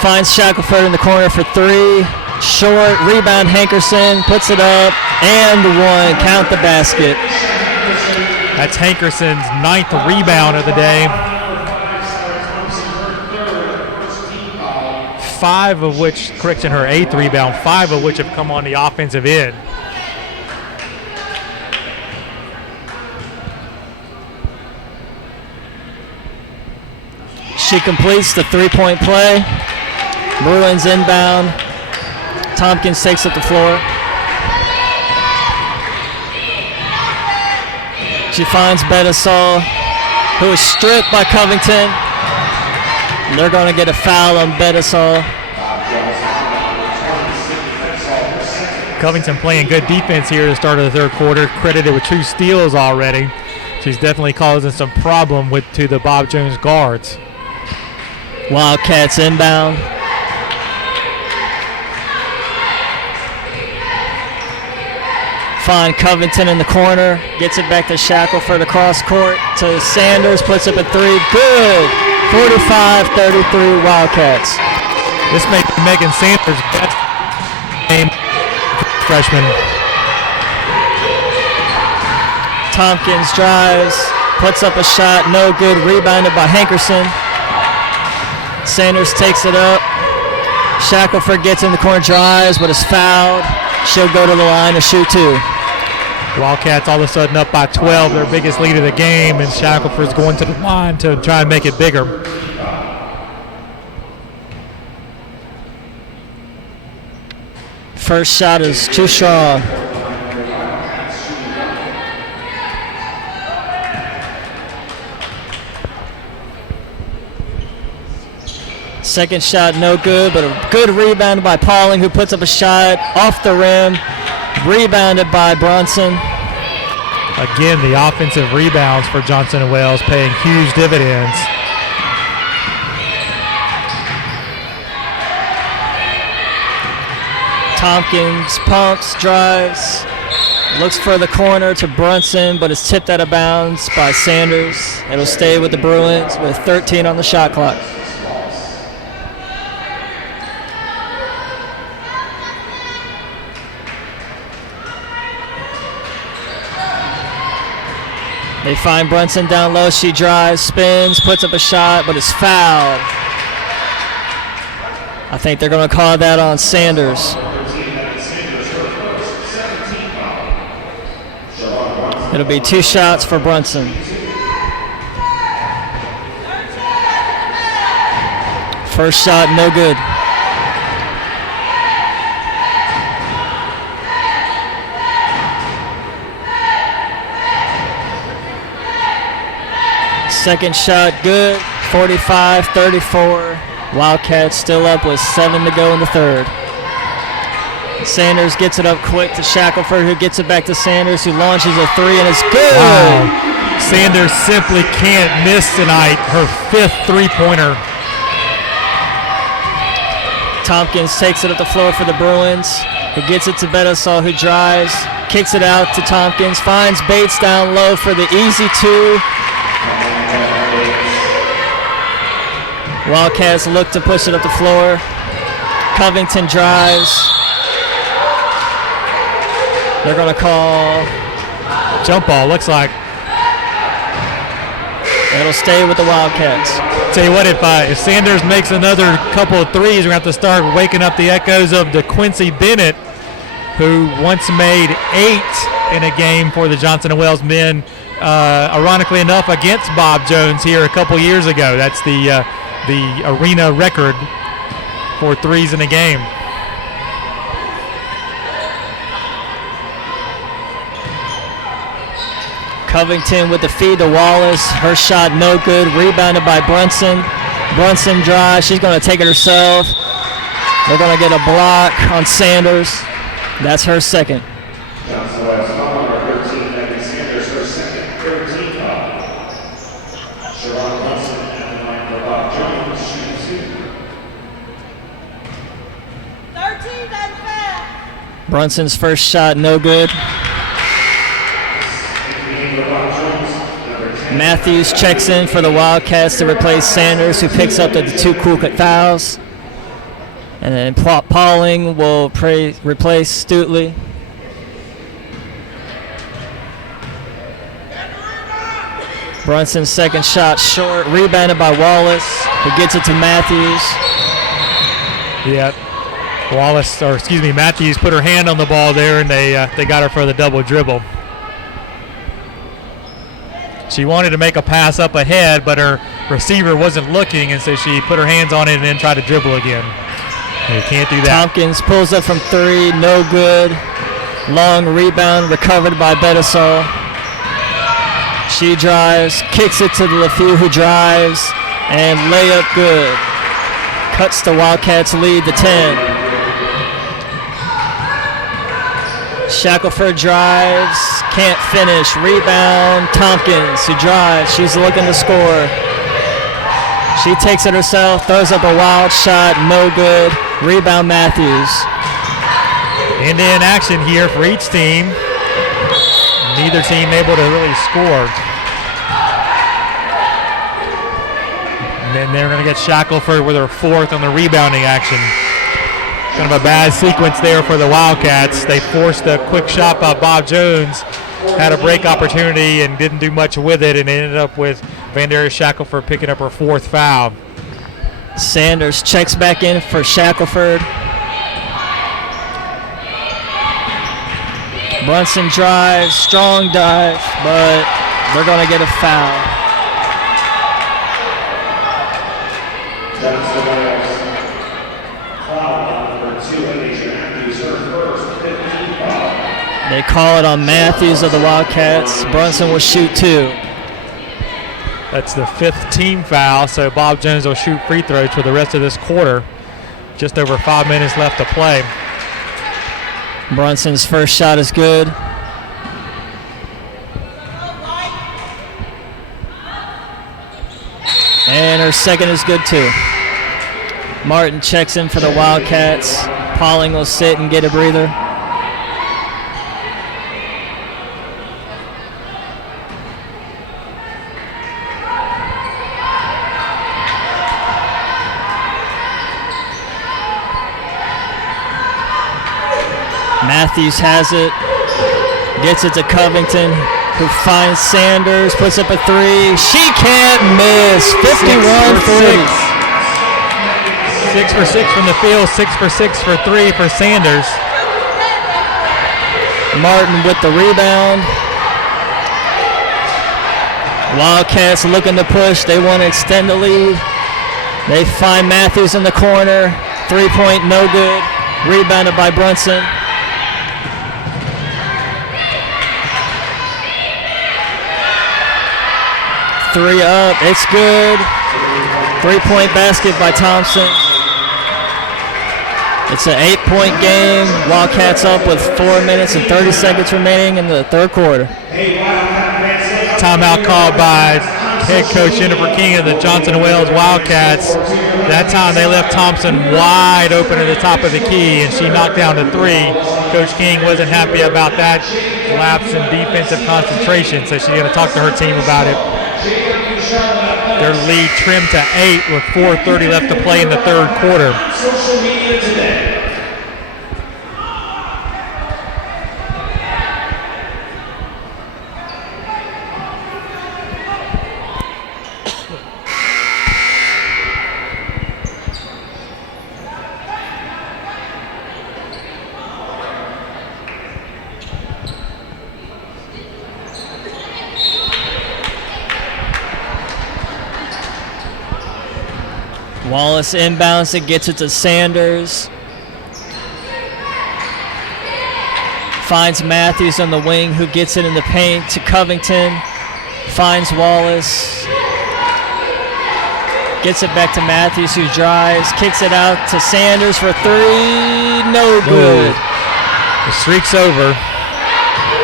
Finds Shackelford in the corner for 3. Short, rebound Hankerson, puts it up, and 1. Count the basket. That's Hankerson's 9th rebound of the day. 5 of which, correction, her 8th rebound, 5 of which have come on the offensive end. She completes the 3-point play. Bruins inbound. Tompkins takes up the floor. She finds Betasol, who is stripped by Covington. They're going to get a foul on Betasol. Covington playing good defense here at the start of the third quarter, credited with 2 steals already. She's definitely causing some problem to the Bob Jones guards. Wildcats inbound. Find Covington in the corner. Gets it back to Shackelford across court to Sanders. Puts up a 3. Good. 45-33 Wildcats. This may be Megan Sanders' best game freshman. Tompkins drives. Puts up a shot. No good. Rebounded by Hankerson. Sanders takes it up. Shackelford gets in the corner, drives, but is fouled. She'll go to the line to shoot 2. Wildcats all of a sudden up by 12, their biggest lead of the game, and Shackelford's going to the line to try and make it bigger. First shot is too strong. Second shot no good, but a good rebound by Pauling, who puts up a shot off the rim. Rebounded by Brunson. Again, the offensive rebounds for Johnson & Wales paying huge dividends. Tompkins pumps, drives, looks for the corner to Brunson, but is tipped out of bounds by Sanders. It'll stay with the Bruins with 13 on the shot clock. They find Brunson down low. She drives, spins, puts up a shot, but is fouled. I think they're going to call that on Sanders. It'll be 2 shots for Brunson. First shot, no good. Second shot good, 45-34. Wildcats still up with 7 to go in the third. Sanders gets it up quick to Shackelford, who gets it back to Sanders, who launches a 3, and it's good. Wow. Sanders simply can't miss tonight, her 5th three-pointer. Tompkins takes it up the floor for the Bruins, who gets it to Betasol, who drives, kicks it out to Tompkins, finds Bates down low for the easy 2. Wildcats look to push it up the floor. Covington drives. They're going to call jump ball, looks like. It'll stay with the Wildcats. Tell you what, if Sanders makes another couple of threes, we're going to have to start waking up the echoes of DeQuincy Bennett, who once made 8 in a game for the Johnson & Wales men, ironically enough, against Bob Jones here a couple years ago. That's the arena record for threes in a game. Covington with the feed to Wallace. Her shot no good. Rebounded by Brunson. Brunson drives. She's going to take it herself. They're going to get a block on Sanders. That's her second. Johnson Wales foul number 13, Megan Sanders, her second 13 foul. Sharon Brunson at the line for Bob Jones, shooting 2. 13, that's foul. Brunson's first shot no good. Matthews checks in for the Wildcats to replace Sanders, who picks up the 2 quick fouls. And then Pauling will replace Stutley. Brunson's second shot short, rebounded by Wallace, who gets it to Matthews. Yeah, Matthews put her hand on the ball there, and they got her for the double dribble. She wanted to make a pass up ahead, but her receiver wasn't looking, and so she put her hands on it and then tried to dribble again. You can't do that. Tompkins pulls up from 3, no good. Long rebound recovered by Betasol. She drives, kicks it to LeFew, who drives, and layup good. Cuts the Wildcats lead to 10. Shackelford drives, can't finish. Rebound, Tompkins, who drives. She's looking to score. She takes it herself, throws up a wild shot, no good. Rebound, Matthews. End-to-end action here for each team. Neither team able to really score. And then they're going to get Shackelford with her 4th on the rebounding action. Kind of a bad sequence there for the Wildcats. They forced a quick shot by Bob Jones, had a break opportunity and didn't do much with it, and ended up with Vandaria Shackelford picking up her 4th foul. Sanders checks back in for Shackelford. Brunson drives, strong dive, but they're going to get a foul. They call it on Matthews of the Wildcats. Brunson will shoot 2. That's the 5th team foul, so Bob Jones will shoot free throws for the rest of this quarter. Just over 5 minutes left to play. Brunson's first shot is good. And her second is good too. Martin checks in for the Wildcats. Pauling will sit and get a breather. Matthews has it, gets it to Covington, who finds Sanders, puts up a 3. She can't miss. 51-40. 6 for 6 from the field, 6 for 6 for 3 for Sanders. Martin with the rebound. Wildcats looking to push. They want to extend the lead. They find Matthews in the corner. 3-point, no good. Rebounded by Brunson. Three up, it's good. 3-point basket by Thompson. It's an 8-point game. Wildcats up with 4 minutes and 30 seconds remaining in the third quarter. Timeout called by head coach Jennifer King of the Johnson Wales Wildcats. That time they left Thompson wide open at the top of the key, and she knocked down to 3. Coach King wasn't happy about that lapse in defensive concentration, so she's going to talk to her team about it. Their lead trimmed to 8 with 4:30 left to play in the third quarter. Social media today. Wallace inbounds it, gets it to Sanders. Finds Matthews on the wing, who gets it in the paint to Covington. Finds Wallace. Gets it back to Matthews, who drives. Kicks it out to Sanders for 3. No good. The streak's over.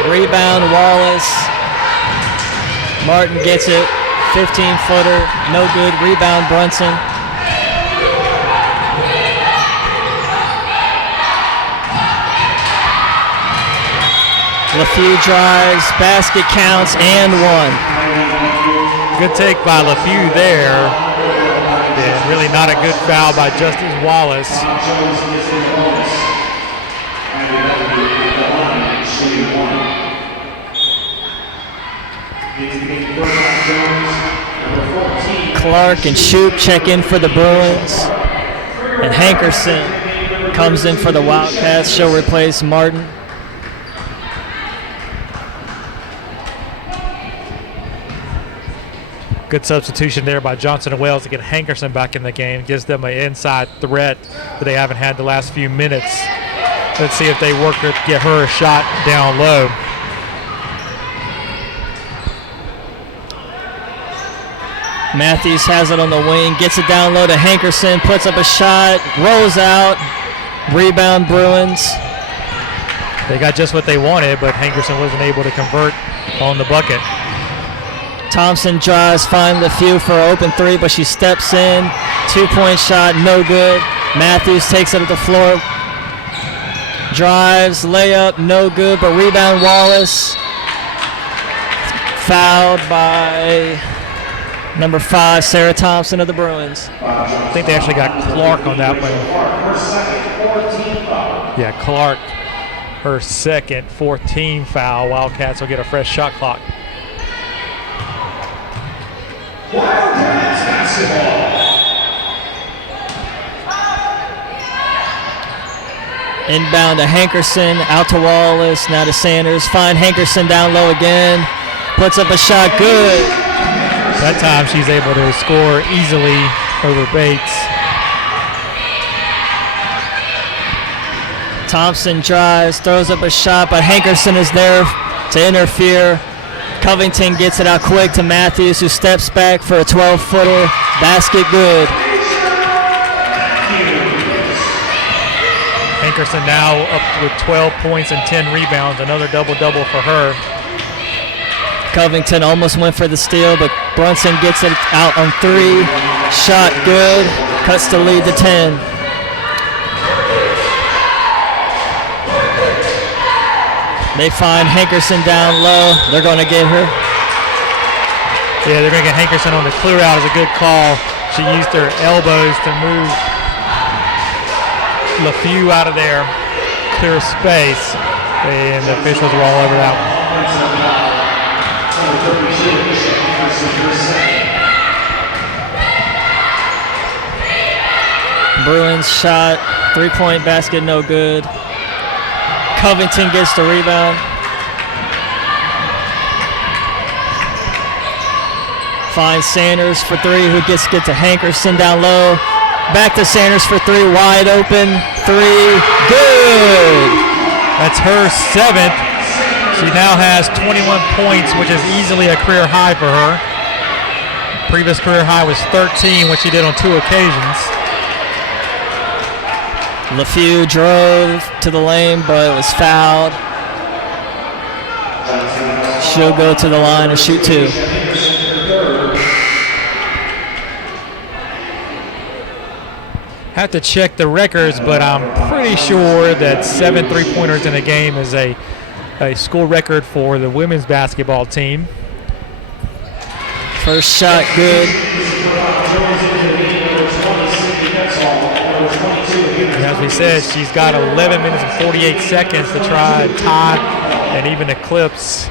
Rebound, Wallace. Martin gets it. 15-footer. No good. Rebound, Brunson. LeFew drives, basket counts, and 1. Good take by LeFew there. Yeah, really not a good foul by Justice Wallace. Clark and Shoup check in for the Bruins. And Hankerson comes in for the Wildcats. She'll replace Martin. Good substitution there by Johnson & Wales to get Hankerson back in the game. Gives them an inside threat that they haven't had the last few minutes. Let's see if they work to get her a shot down low. Matthews has it on the wing, gets it down low to Hankerson, puts up a shot, rolls out, rebound Bruins. They got just what they wanted, but Hankerson wasn't able to convert on the bucket. Thompson drives, finds LeFew for an open three, but she steps in. 2-point shot, no good. Matthews takes it at the floor. Drives, layup, no good, but rebound Wallace. Fouled by number 5, Sarah Thompson of the Bruins. I think they actually got Clark on that one. Yeah, Clark, her second 14 foul. Wildcats will get a fresh shot clock. Wildcats basketball. Inbound to Hankerson, out to Wallace, now to Sanders. Find Hankerson down low again. Puts up a shot, good. That time she's able to score easily over Bates. Thompson drives, throws up a shot, but Hankerson is there to interfere. Covington gets it out quick to Matthews, who steps back for a 12-footer. Basket good. Hankerson now up with 12 points and 10 rebounds. Another double-double for her. Covington almost went for the steal, but Brunson gets it out on 3. Shot good. Cuts the lead to 10. They find Hankerson down low. They're going to get her. Yeah, they're going to get Hankerson on the clear out. Is a good call. She used her elbows to move LeFew out of there, clear space, and the officials were all over that one. Bruins shot, 3-point basket, no good. Covington gets the rebound. Finds Sanders for 3, who gets to Hankerson down low. Back to Sanders for 3, wide open, 3, good. That's her 7th. She now has 21 points, which is easily a career high for her. Previous career high was 13, which she did on 2 occasions. LeFew drove to the lane, but was fouled. She'll go to the line and shoot 2. Have to check the records, but I'm pretty sure that 7 3-pointers in a game is a school record for the women's basketball team. First shot good. And as we said, she's got 11 minutes and 48 seconds to try and tie and even eclipse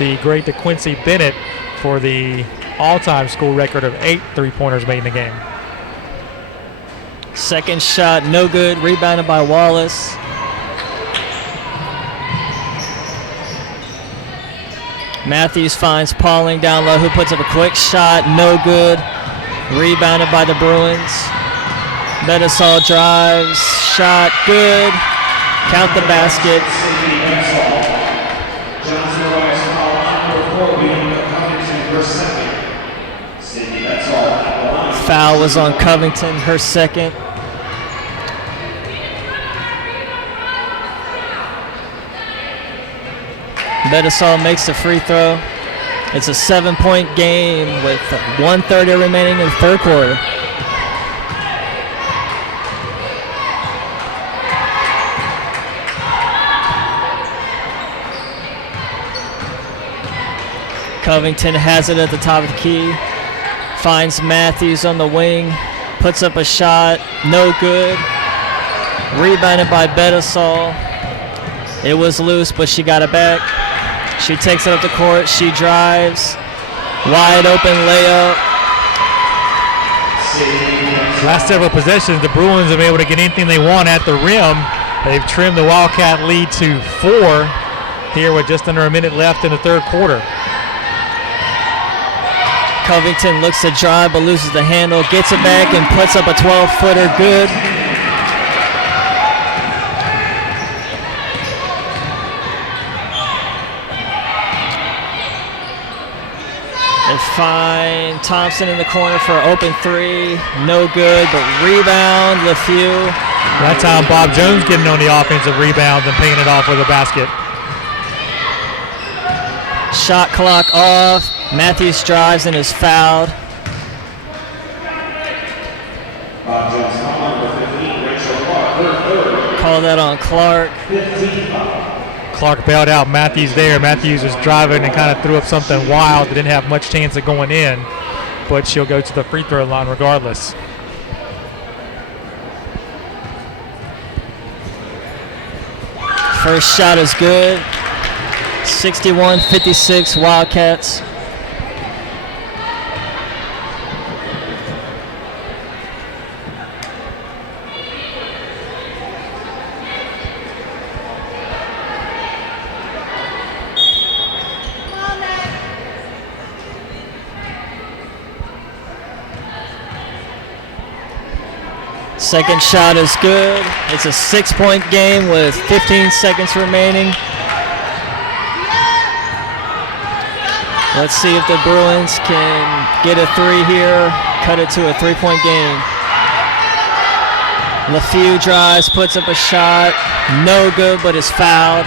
the great DeQuincy Bennett for the all-time school record of 8 3-pointers made in the game. Second shot, no good. Rebounded by Wallace. Matthews finds Pauling down low, who puts up a quick shot, no good. Rebounded by the Bruins. Betasol drives, shot good. Count the basket. Foul was on Covington, her second. Betasol makes the free throw. It's a 7-point game with 1:30 remaining in the third quarter. Covington has it at the top of the key. Finds Matthews on the wing. Puts up a shot. No good. Rebounded by Betasol. It was loose, but she got it back. She takes it up the court. She drives. Wide open layup. Last several possessions, the Bruins have been able to get anything they want at the rim. They've trimmed the Wildcat lead to 4 here with just under a minute left in the third quarter. Covington looks to drive but loses the handle. Gets it back and puts up a 12-footer. Good. They find Thompson in the corner for an open three. No good, but rebound, LeFew. That time, Bob Jones getting on the offensive rebounds and paying it off with a basket. Shot clock off. Matthews drives and is fouled. Bob Jones, number 15, Rachel Clark, her third. Call that on Clark. 15. Clark bailed out Matthews there. Matthews was driving and kind of threw up something wild that didn't have much chance of going in, but she'll go to the free throw line regardless. First shot is good. 61-56 Wildcats. Second shot is good. It's a 6-point game with 15 seconds remaining. Let's see if the Bruins can get a three here, cut it to a 3-point game. LeFew drives, puts up a shot. No good, but is fouled.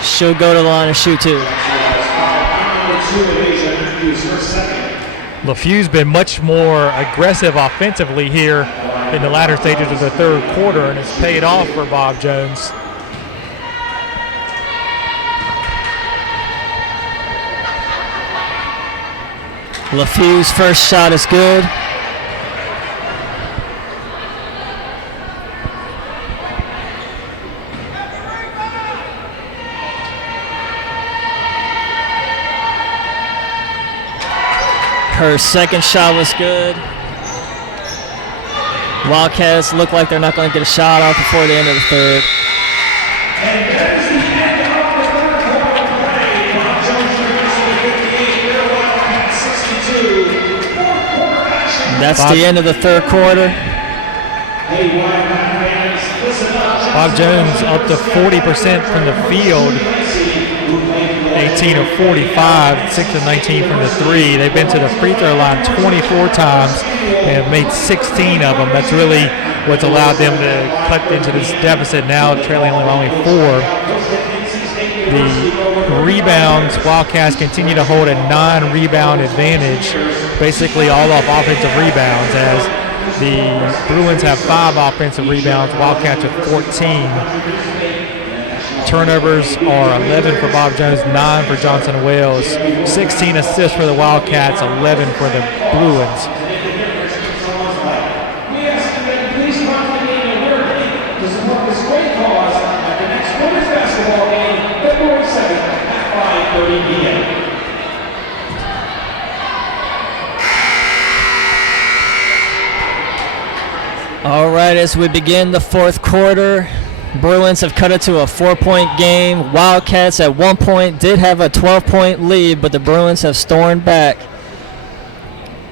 She'll go to the line and shoot two. LeFew's been much more aggressive offensively here in the latter stages of the third quarter, and it's paid off for Bob Jones. LeFew's first shot is good. Her second shot was good. Wildcats look like they're not going to get a shot off before the end of the third. And that is the end of the third quarter play. Bob Jones producing 58, their Wildcats 62. Fourth quarter action. That's the end of the third quarter. Hey, Wildcat fans, listen up. Bob Jones up to 40% from the field, 18 of 45, 6 of 19 from the three. They've been to the free throw line 24 times and have made 16 of them. That's really what's allowed them to cut into this deficit now, trailing only 4. The rebounds, Wildcats continue to hold a 9-rebound advantage, basically all off offensive rebounds, as the Bruins have 5 offensive rebounds, Wildcats have 14. Turnovers are 11 for Bob Jones, 9 for Johnson Wales, 16 assists for the Wildcats, 11 for the Bruins. We ask you that you please contribute in your name to support this great cause at the next women's basketball game, February 7th at 5:30 p.m. All right, as we begin the fourth quarter, Bruins have cut it to a 4-point game. Wildcats at one point did have a 12-point lead, but the Bruins have stormed back.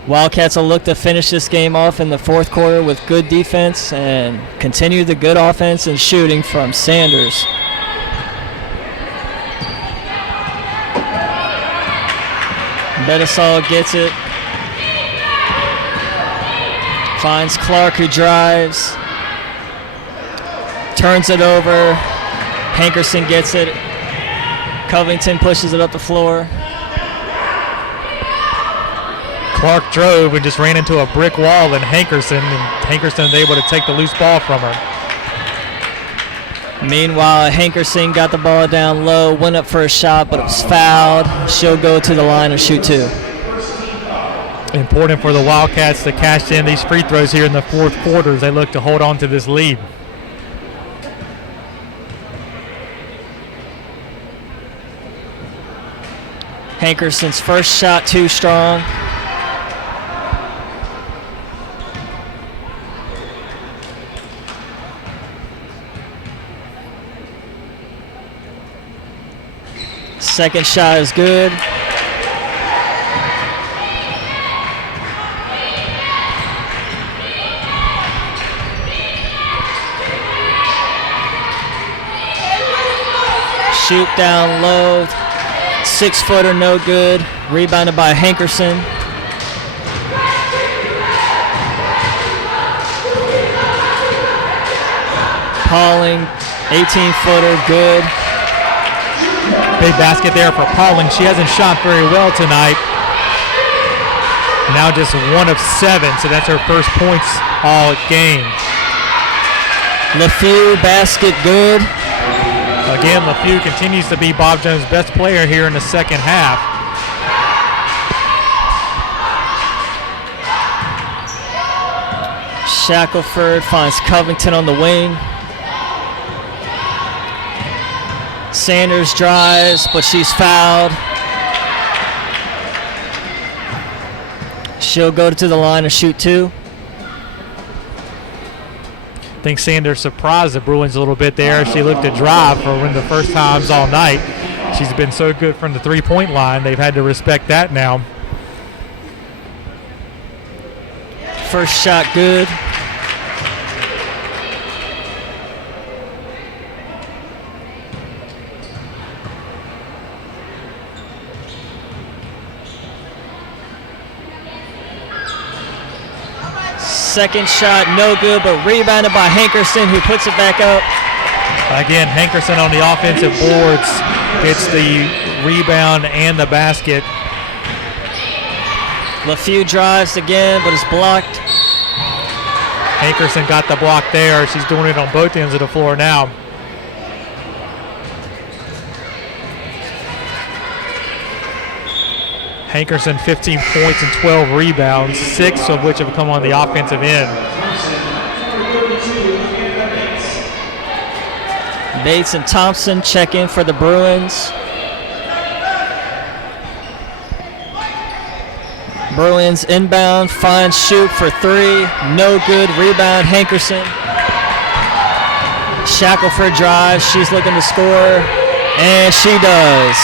Wildcats will look to finish this game off in the fourth quarter with good defense and continue the good offense and shooting from Sanders. Betisol gets it. Finds Clark, who drives. Turns it over. Hankerson gets it. Covington pushes it up the floor. Clark drove and just ran into a brick wall in Hankerson, and Hankerson was able to take the loose ball from her. Meanwhile, Hankerson got the ball down low, went up for a shot, but it was fouled. She'll go to the line and shoot two. Important for the Wildcats to cash in these free throws here in the fourth quarter as they look to hold on to this lead. Hankerson's first shot too strong. Second shot is good. Shoot down low. 6-footer, no good. Rebounded by Hankerson. Pauling, 18-footer, good. Big basket there for Pauling. She hasn't shot very well tonight. Now just 1 of 7, so that's her first points all game. LeFew, basket, good. Again, LeFew continues to be Bob Jones' best player here in the second half. Shackelford finds Covington on the wing. Sanders drives, but she's fouled. She'll go to the line and shoot 2. I think Sanders surprised the Bruins a little bit there. She looked to drive for one of the first times all night. She's been so good from the three-point line. They've had to respect that now. First shot good. Second shot, no good, but rebounded by Hankerson, who puts it back up. Again, Hankerson on the offensive boards gets the rebound and the basket. LeFew drives again, but is blocked. Hankerson got the block there. She's doing it on both ends of the floor now. Hankerson 15 points and 12 rebounds, 6 of which have come on the offensive end. Bates and Thompson check in for the Bruins. Bruins inbound, finds shoot for 3, no good, rebound Hankerson. Shackelford drives, she's looking to score, and she does.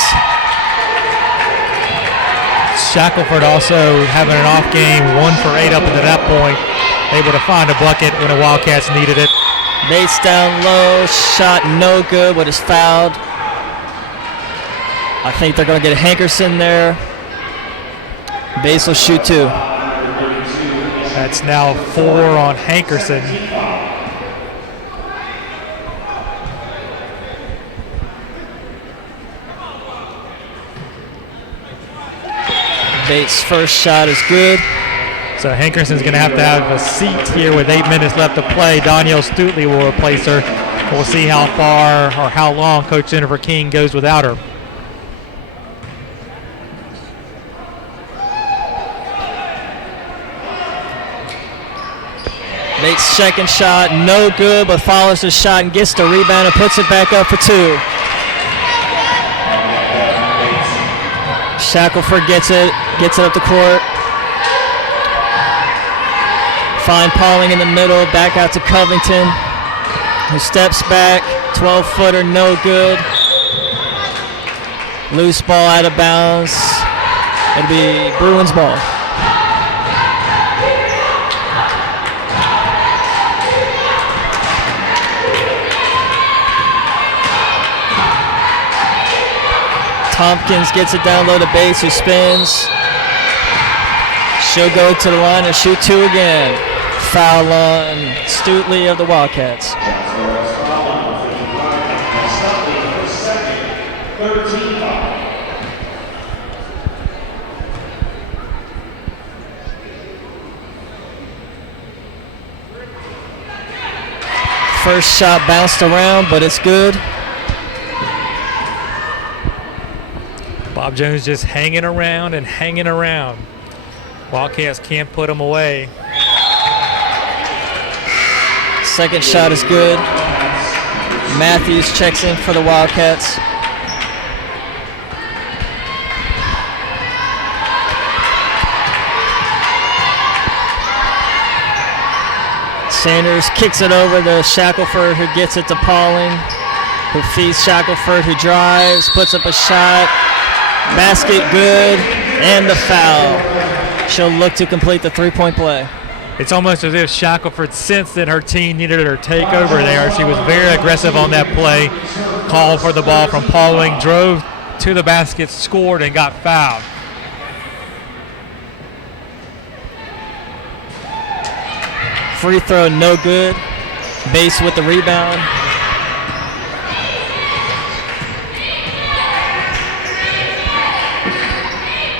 Shackelford also having an off game, 1 for 8 up until that point, able to find a bucket when the Wildcats needed it. Bates down low, shot no good, but is fouled. I think they're going to get Hankerson there. Bates will shoot 2. That's now 4 on Hankerson. Bates' first shot is good. So Hankerson's going to have a seat here with 8 minutes left to play. Danielle Stutley will replace her. We'll see how far or how long Coach Jennifer King goes without her. Bates' second shot, no good, but follows the shot and gets the rebound and puts it back up for 2. Shackelford gets it up the court. Find Pauling in the middle, back out to Covington, who steps back, 12-footer, no good. Loose ball out of bounds. It'll be Bruins ball. Tompkins gets it down low to Bates, who spins. She'll go to the line and shoot 2 again. Foul on Stutley of the Wildcats. First shot bounced around, but it's good. Bob Jones just hanging around and hanging around. Wildcats can't put him away. Second shot is good. Matthews checks in for the Wildcats. Sanders kicks it over to Shackelford, who gets it to Pauling, who feeds Shackelford, who drives, puts up a shot. Basket good, and the foul. She'll look to complete the 3-point play. It's almost as if Shackelford sensed that her team needed her take over there. She was very aggressive on that play. Called for the ball from Pauling, drove to the basket, scored, and got fouled. Free throw, no good. Bates with the rebound.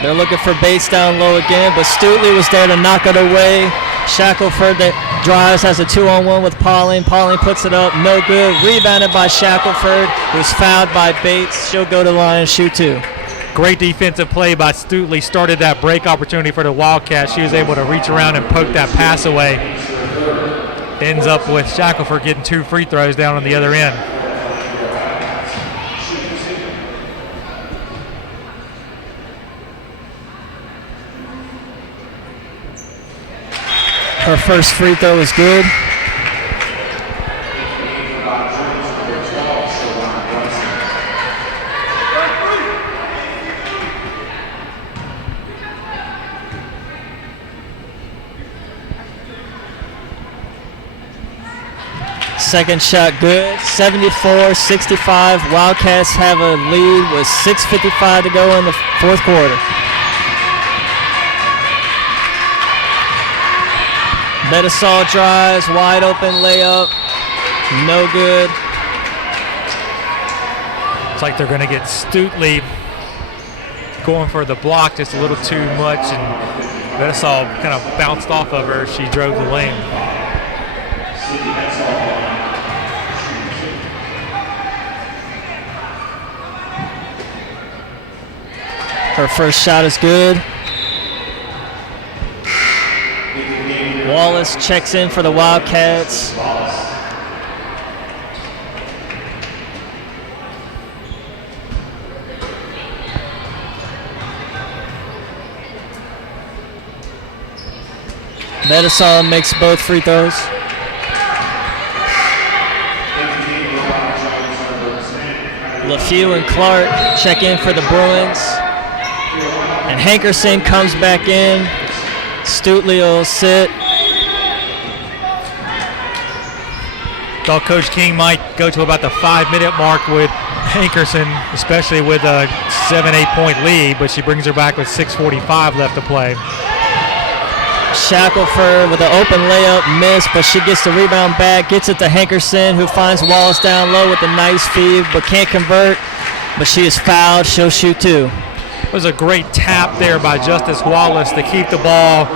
They're looking for Bates down low again, but Stutley was there to knock it away. Shackelford that drives, has a 2-on-1 with Pauling. Pauling puts it up, no good. Rebounded by Shackelford, who's fouled by Bates. She'll go to the line and shoot 2. Great defensive play by Stutley. Started that break opportunity for the Wildcats. She was able to reach around and poke that pass away. Ends up with Shackelford getting 2 free throws down on the other end. Her first free throw is good. Second shot good. 74-65. Wildcats have a lead with 6:55 to go in the fourth quarter. Betasol drives, wide open layup, no good. It's like they're going to get Stutley going for the block just a little too much, and Betasol kind of bounced off of her. She drove the lane. Her first shot is good. Wallace checks in for the Wildcats. Betasol makes both free throws. LeFew and Clark check in for the Bruins. And Hankerson comes back in. Stutley will sit. Thought Coach King might go to about the 5-minute mark with Hankerson, especially with a 7-8 point lead, but she brings her back with 6:45 left to play. Shackelford with an open layup, missed, but she gets the rebound back, gets it to Hankerson, who finds Wallace down low with a nice feed, but can't convert. But she is fouled. She'll shoot 2. It was a great tap there by Justice Wallace to keep the ball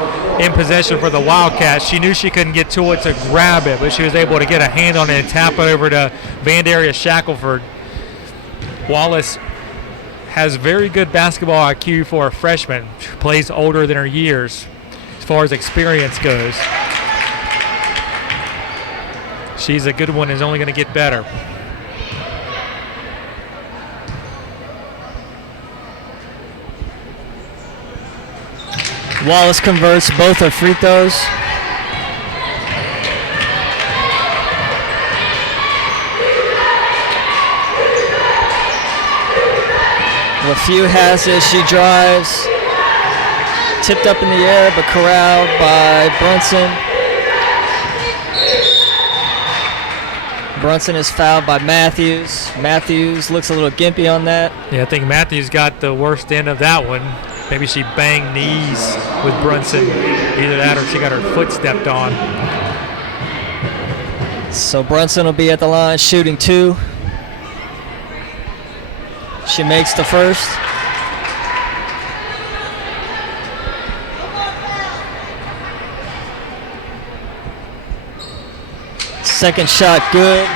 in possession for the Wildcats. She knew she couldn't get to it to grab it, but she was able to get a hand on it and tap it over to Vandaria Shackelford. Wallace has very good basketball IQ for a freshman. She plays older than her years as far as experience goes. She's a good one and is only going to get better. Wallace converts both her free throws. LeFew has it. She drives. Tipped up in the air, but corralled by Brunson. Brunson is fouled by Matthews. Matthews looks a little gimpy on that. Yeah, I think Matthews got the worst end of that one. Maybe she banged knees with Brunson. Either that or she got her foot stepped on. So Brunson will be at the line shooting 2. She makes the first. Second shot good.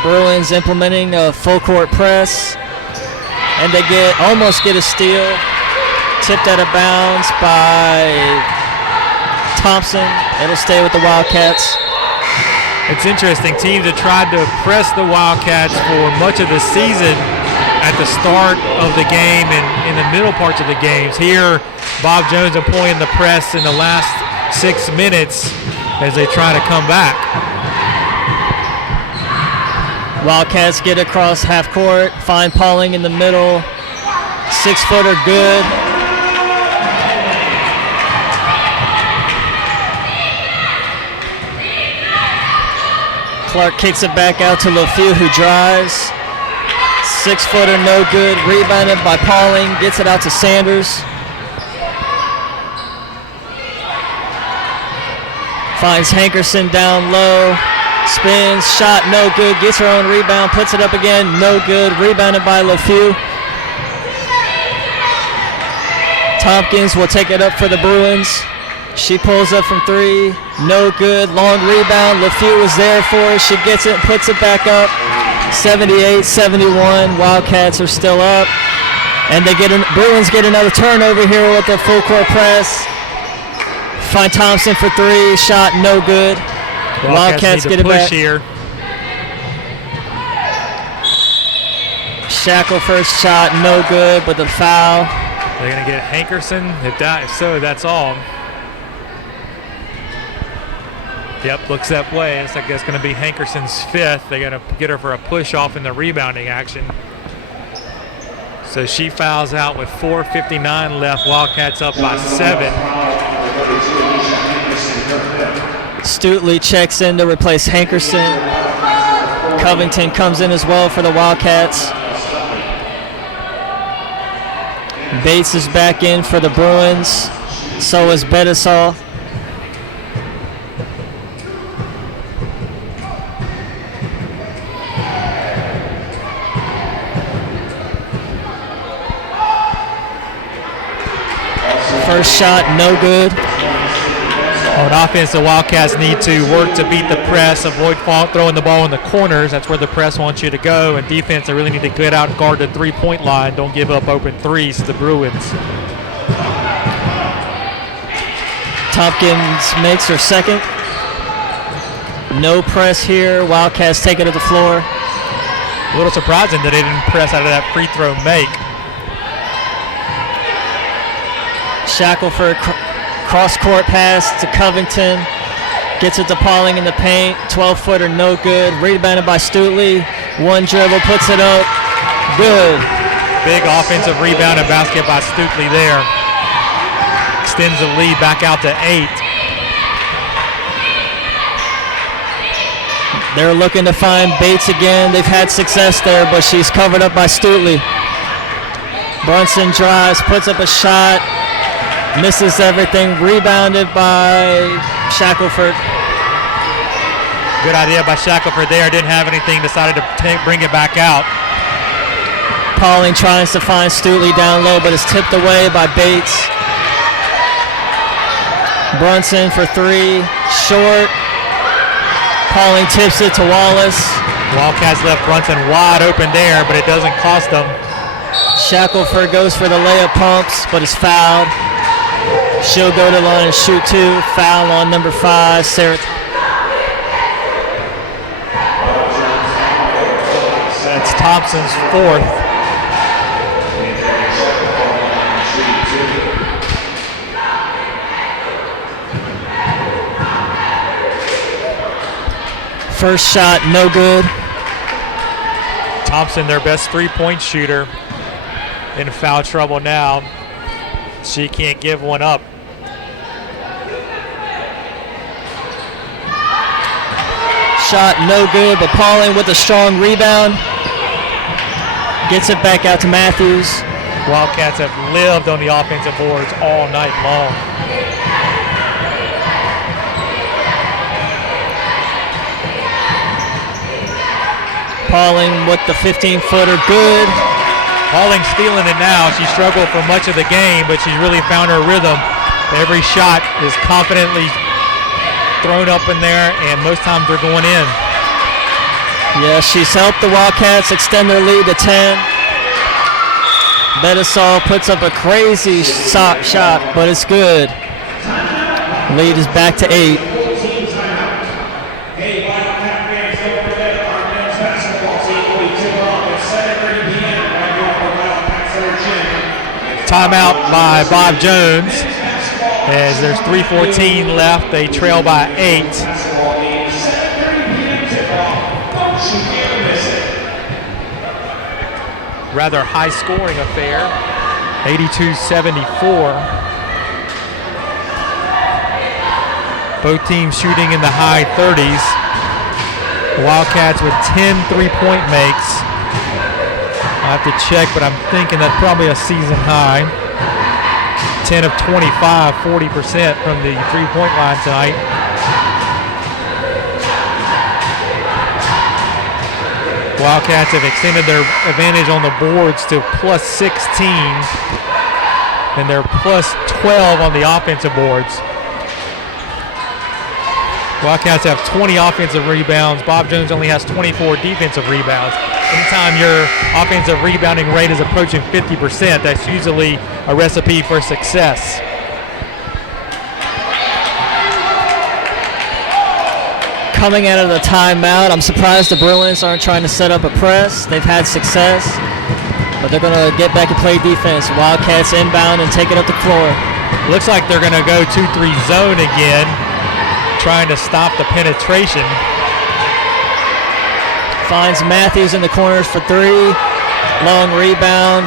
Bruins implementing a full court press. And they almost get a steal. Tipped out of bounds by Thompson. It'll stay with the Wildcats. It's interesting. Teams have tried to press the Wildcats for much of the season at the start of the game and in the middle parts of the games. Here, Bob Jones employing the press in the last 6 minutes as they try to come back. Wildcats get across half court, find Pauling in the middle. 6-footer good. Clark kicks it back out to LeFew, who drives. 6-footer, no good. Rebounded by Pauling. Gets it out to Sanders. Finds Hankerson down low. Spins, shot, no good. Gets her own rebound, puts it up again, no good. Rebounded by LeFew. Tompkins will take it up for the Bruins. She pulls up from 3, no good. Long rebound, LeFew was there for her. She gets it, puts it back up. 78-71. Wildcats are still up. And Bruins get another turnover here with the full court press. Find Thompson for 3, shot, no good. Wildcats get it back here. Shackelford's shot, no good, but the foul. They're going to get Hankerson. If so, that's all. Yep, looks that way. It's like that's going to be Hankerson's 5th. They're going to get her for a push off in the rebounding action. So she fouls out with 4:59 left. Wildcats up by 7. Stutley checks in to replace Hankerson. Covington comes in as well for the Wildcats. Bates is back in for the Bruins. So is Betisol. First shot, no good. On offense, the Wildcats need to work to beat the press, avoid throwing the ball in the corners. That's where the press wants you to go. And defense, they really need to get out and guard the three-point line. Don't give up open threes to the Bruins. Tompkins makes her second. No press here. Wildcats take it to the floor. A little surprising that they didn't press out of that free throw make. Shackelford cross-court pass to Covington. Gets it to Pauling in the paint. 12-footer, no good. Rebounded by Stutley. One dribble, puts it up. Good. Big offensive rebound and basket by Stutley there. Extends the lead back out to 8. They're looking to find Bates again. They've had success there, but she's covered up by Stutley. Brunson drives, puts up a shot. Misses everything. Rebounded by Shackelford. Good idea by Shackelford there. Didn't have anything. Decided to bring it back out. Pauling tries to find Stutley down low, but is tipped away by Bates. Brunson for 3. Short. Pauling tips it to Wallace. Wildcats left Brunson wide open there, but it doesn't cost them. Shackelford goes for the layup pumps, but is fouled. She'll go to the line and shoot 2. Foul on number 5, Sarah. That's Thompson's 4th. First shot, no good. Thompson, their best three-point shooter, in foul trouble now. She can't give one up. Shot no good, but Pauling with a strong rebound. Gets it back out to Matthews. Wildcats have lived on the offensive boards all night long. Pauling with the 15-footer, good. Pauling stealing it now. She struggled for much of the game, but she's really found her rhythm. Every shot is confidently thrown up in there, and most times they're going in. Yeah, she's helped the Wildcats extend their lead to 10. Betisol puts up a crazy shot, but it's good. Lead is back to 8. Timeout by Bob Jones as there's 3:14 left. They trail by 8. Rather high scoring affair, 82-74. Both teams shooting in the high 30s. Wildcats with 10 3-point makes. I'll have to check, but I'm thinking that's probably a season high. 10 of 25, 40% from the three-point line tonight. Wildcats have extended their advantage on the boards to plus 16, and they're plus 12 on the offensive boards. Wildcats have 20 offensive rebounds. Bob Jones only has 24 defensive rebounds. Anytime your offensive rebounding rate is approaching 50%, that's usually a recipe for success. Coming out of the timeout, I'm surprised the Bruins aren't trying to set up a press. They've had success, but they're going to get back and play defense. Wildcats inbound and take it up the floor. Looks like they're going to go 2-3 zone again, trying to stop the penetration. Finds Matthews in the corners for three. Long rebound.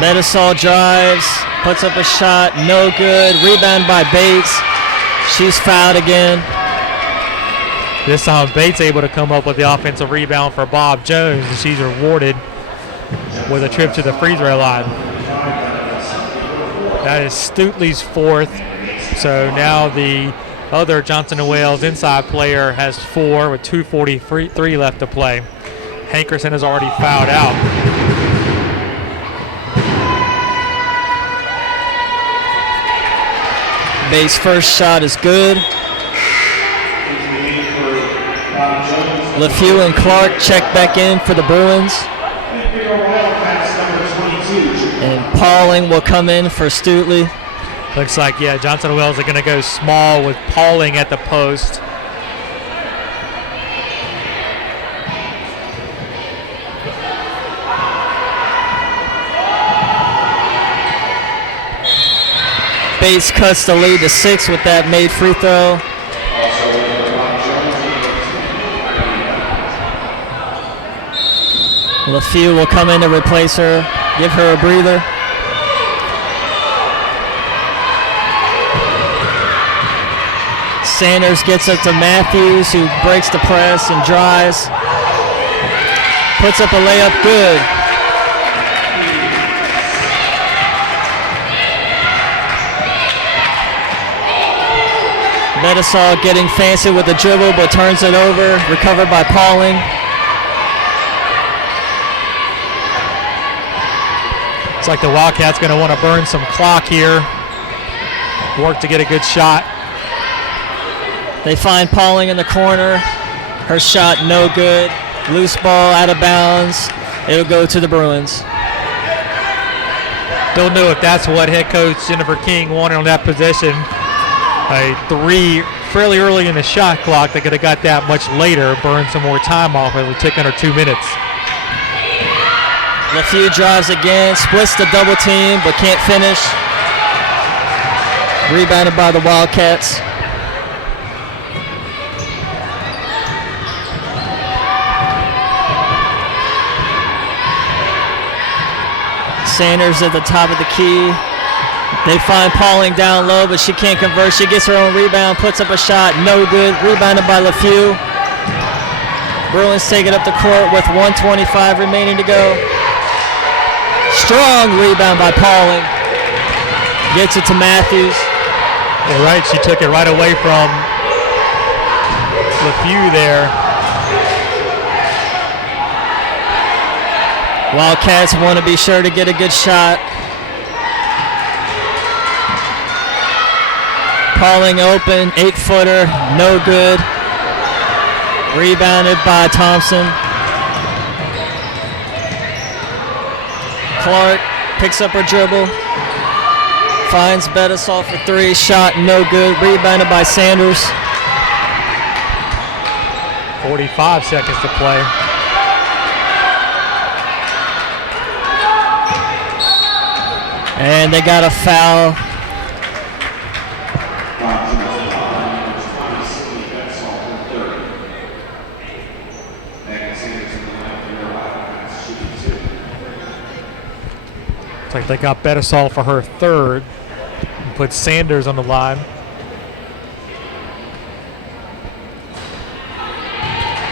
Metasol drives, puts up a shot, no good. Rebound by Bates. She's fouled again. This time Bates able to come up with the offensive rebound for Bob Jones, and she's rewarded with a trip to the free throw line. That is Stutley's fourth. So now the other Johnson & Wales inside player has 4 with 2:43 left to play. Hankerson has already fouled out. Bates' first shot is good. LeFew and Clark check back in for the Bruins. And Pauling will come in for Stutley. Looks like, yeah, Johnson & Wales are going to go small with Pauling at the post. Bates cuts the lead to 6 with that made free throw. LeFew will come in to replace her, give her a breather. Sanders gets up to Matthews, who breaks the press and drives. Puts up a layup, good. Metasol getting fancy with the dribble, but turns it over. Recovered by Pauling. It's like the Wildcats going to want to burn some clock here. Work to get a good shot. They find Pauling in the corner. Her shot no good. Loose ball out of bounds. It'll go to the Bruins. Don't know if that's what head coach Jennifer King wanted on that possession. A 3 fairly early in the shot clock. They could have got that much later, burned some more time off. It would take under 2 minutes. LeFew drives again, splits the double team, but can't finish. Rebounded by the Wildcats. Sanders at the top of the key. They find Pauling down low, but she can't convert. She gets her own rebound, puts up a shot, no good. Rebounded by LeFew. Bruins take it up the court with 1:25 remaining to go. Strong rebound by Pauling. Gets it to Matthews. You're right, she took it right away from LeFew there. Wildcats want to be sure to get a good shot. Pauling open, 8-footer, no good. Rebounded by Thompson. Clark picks up her dribble. Finds Betasol for 3, shot no good. Rebounded by Sanders. 45 seconds to play. And they got a foul. Looks like they got Betasol for her 3rd. put Sanders on the line.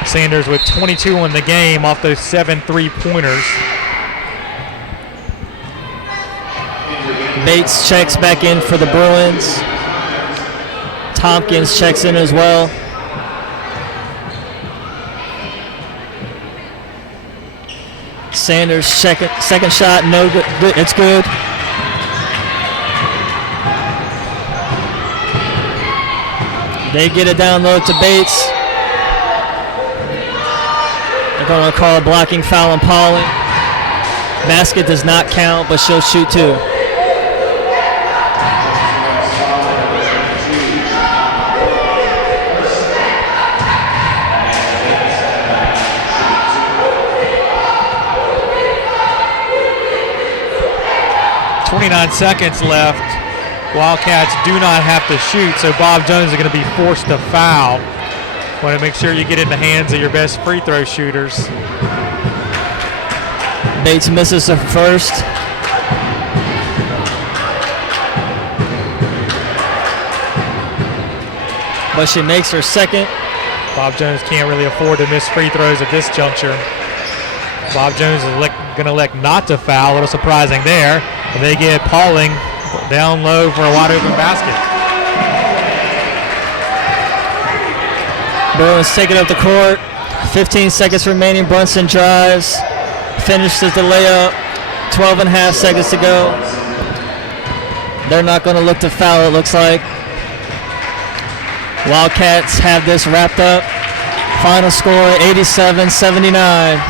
Sanders with 22 in the game off those 7 3-pointers. Bates checks back in for the Bruins. Tompkins checks in as well. Sanders second shot, no good. It's good. They get it down low to Bates. They're going to call a blocking foul on Pauling. Basket does not count, but she'll shoot 2. Seconds left. Wildcats do not have to shoot, so Bob Jones is going to be forced to foul. Want to make sure you get in the hands of your best free throw shooters. Bates misses her first. But she makes her second. Bob Jones can't really afford to miss free throws at this juncture. Bob Jones is going to elect not to foul. A little surprising there. And they get Pauling down low for a wide open basket. Bruins take it up the court. 15 seconds remaining. Brunson drives. Finishes the layup. 12 and a half seconds to go. They're not going to look to foul, it looks like. Wildcats have this wrapped up. Final score 87-79.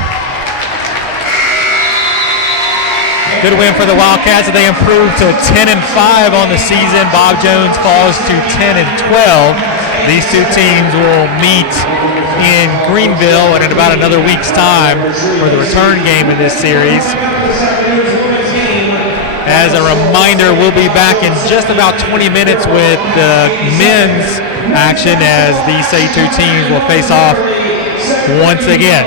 Good win for the Wildcats. They improved to 10-5 on the season. Bob Jones falls to 10-12. These two teams will meet in Greenville in about another week's time for the return game in this series. As a reminder, we'll be back in just about 20 minutes with the men's action as these two teams will face off once again.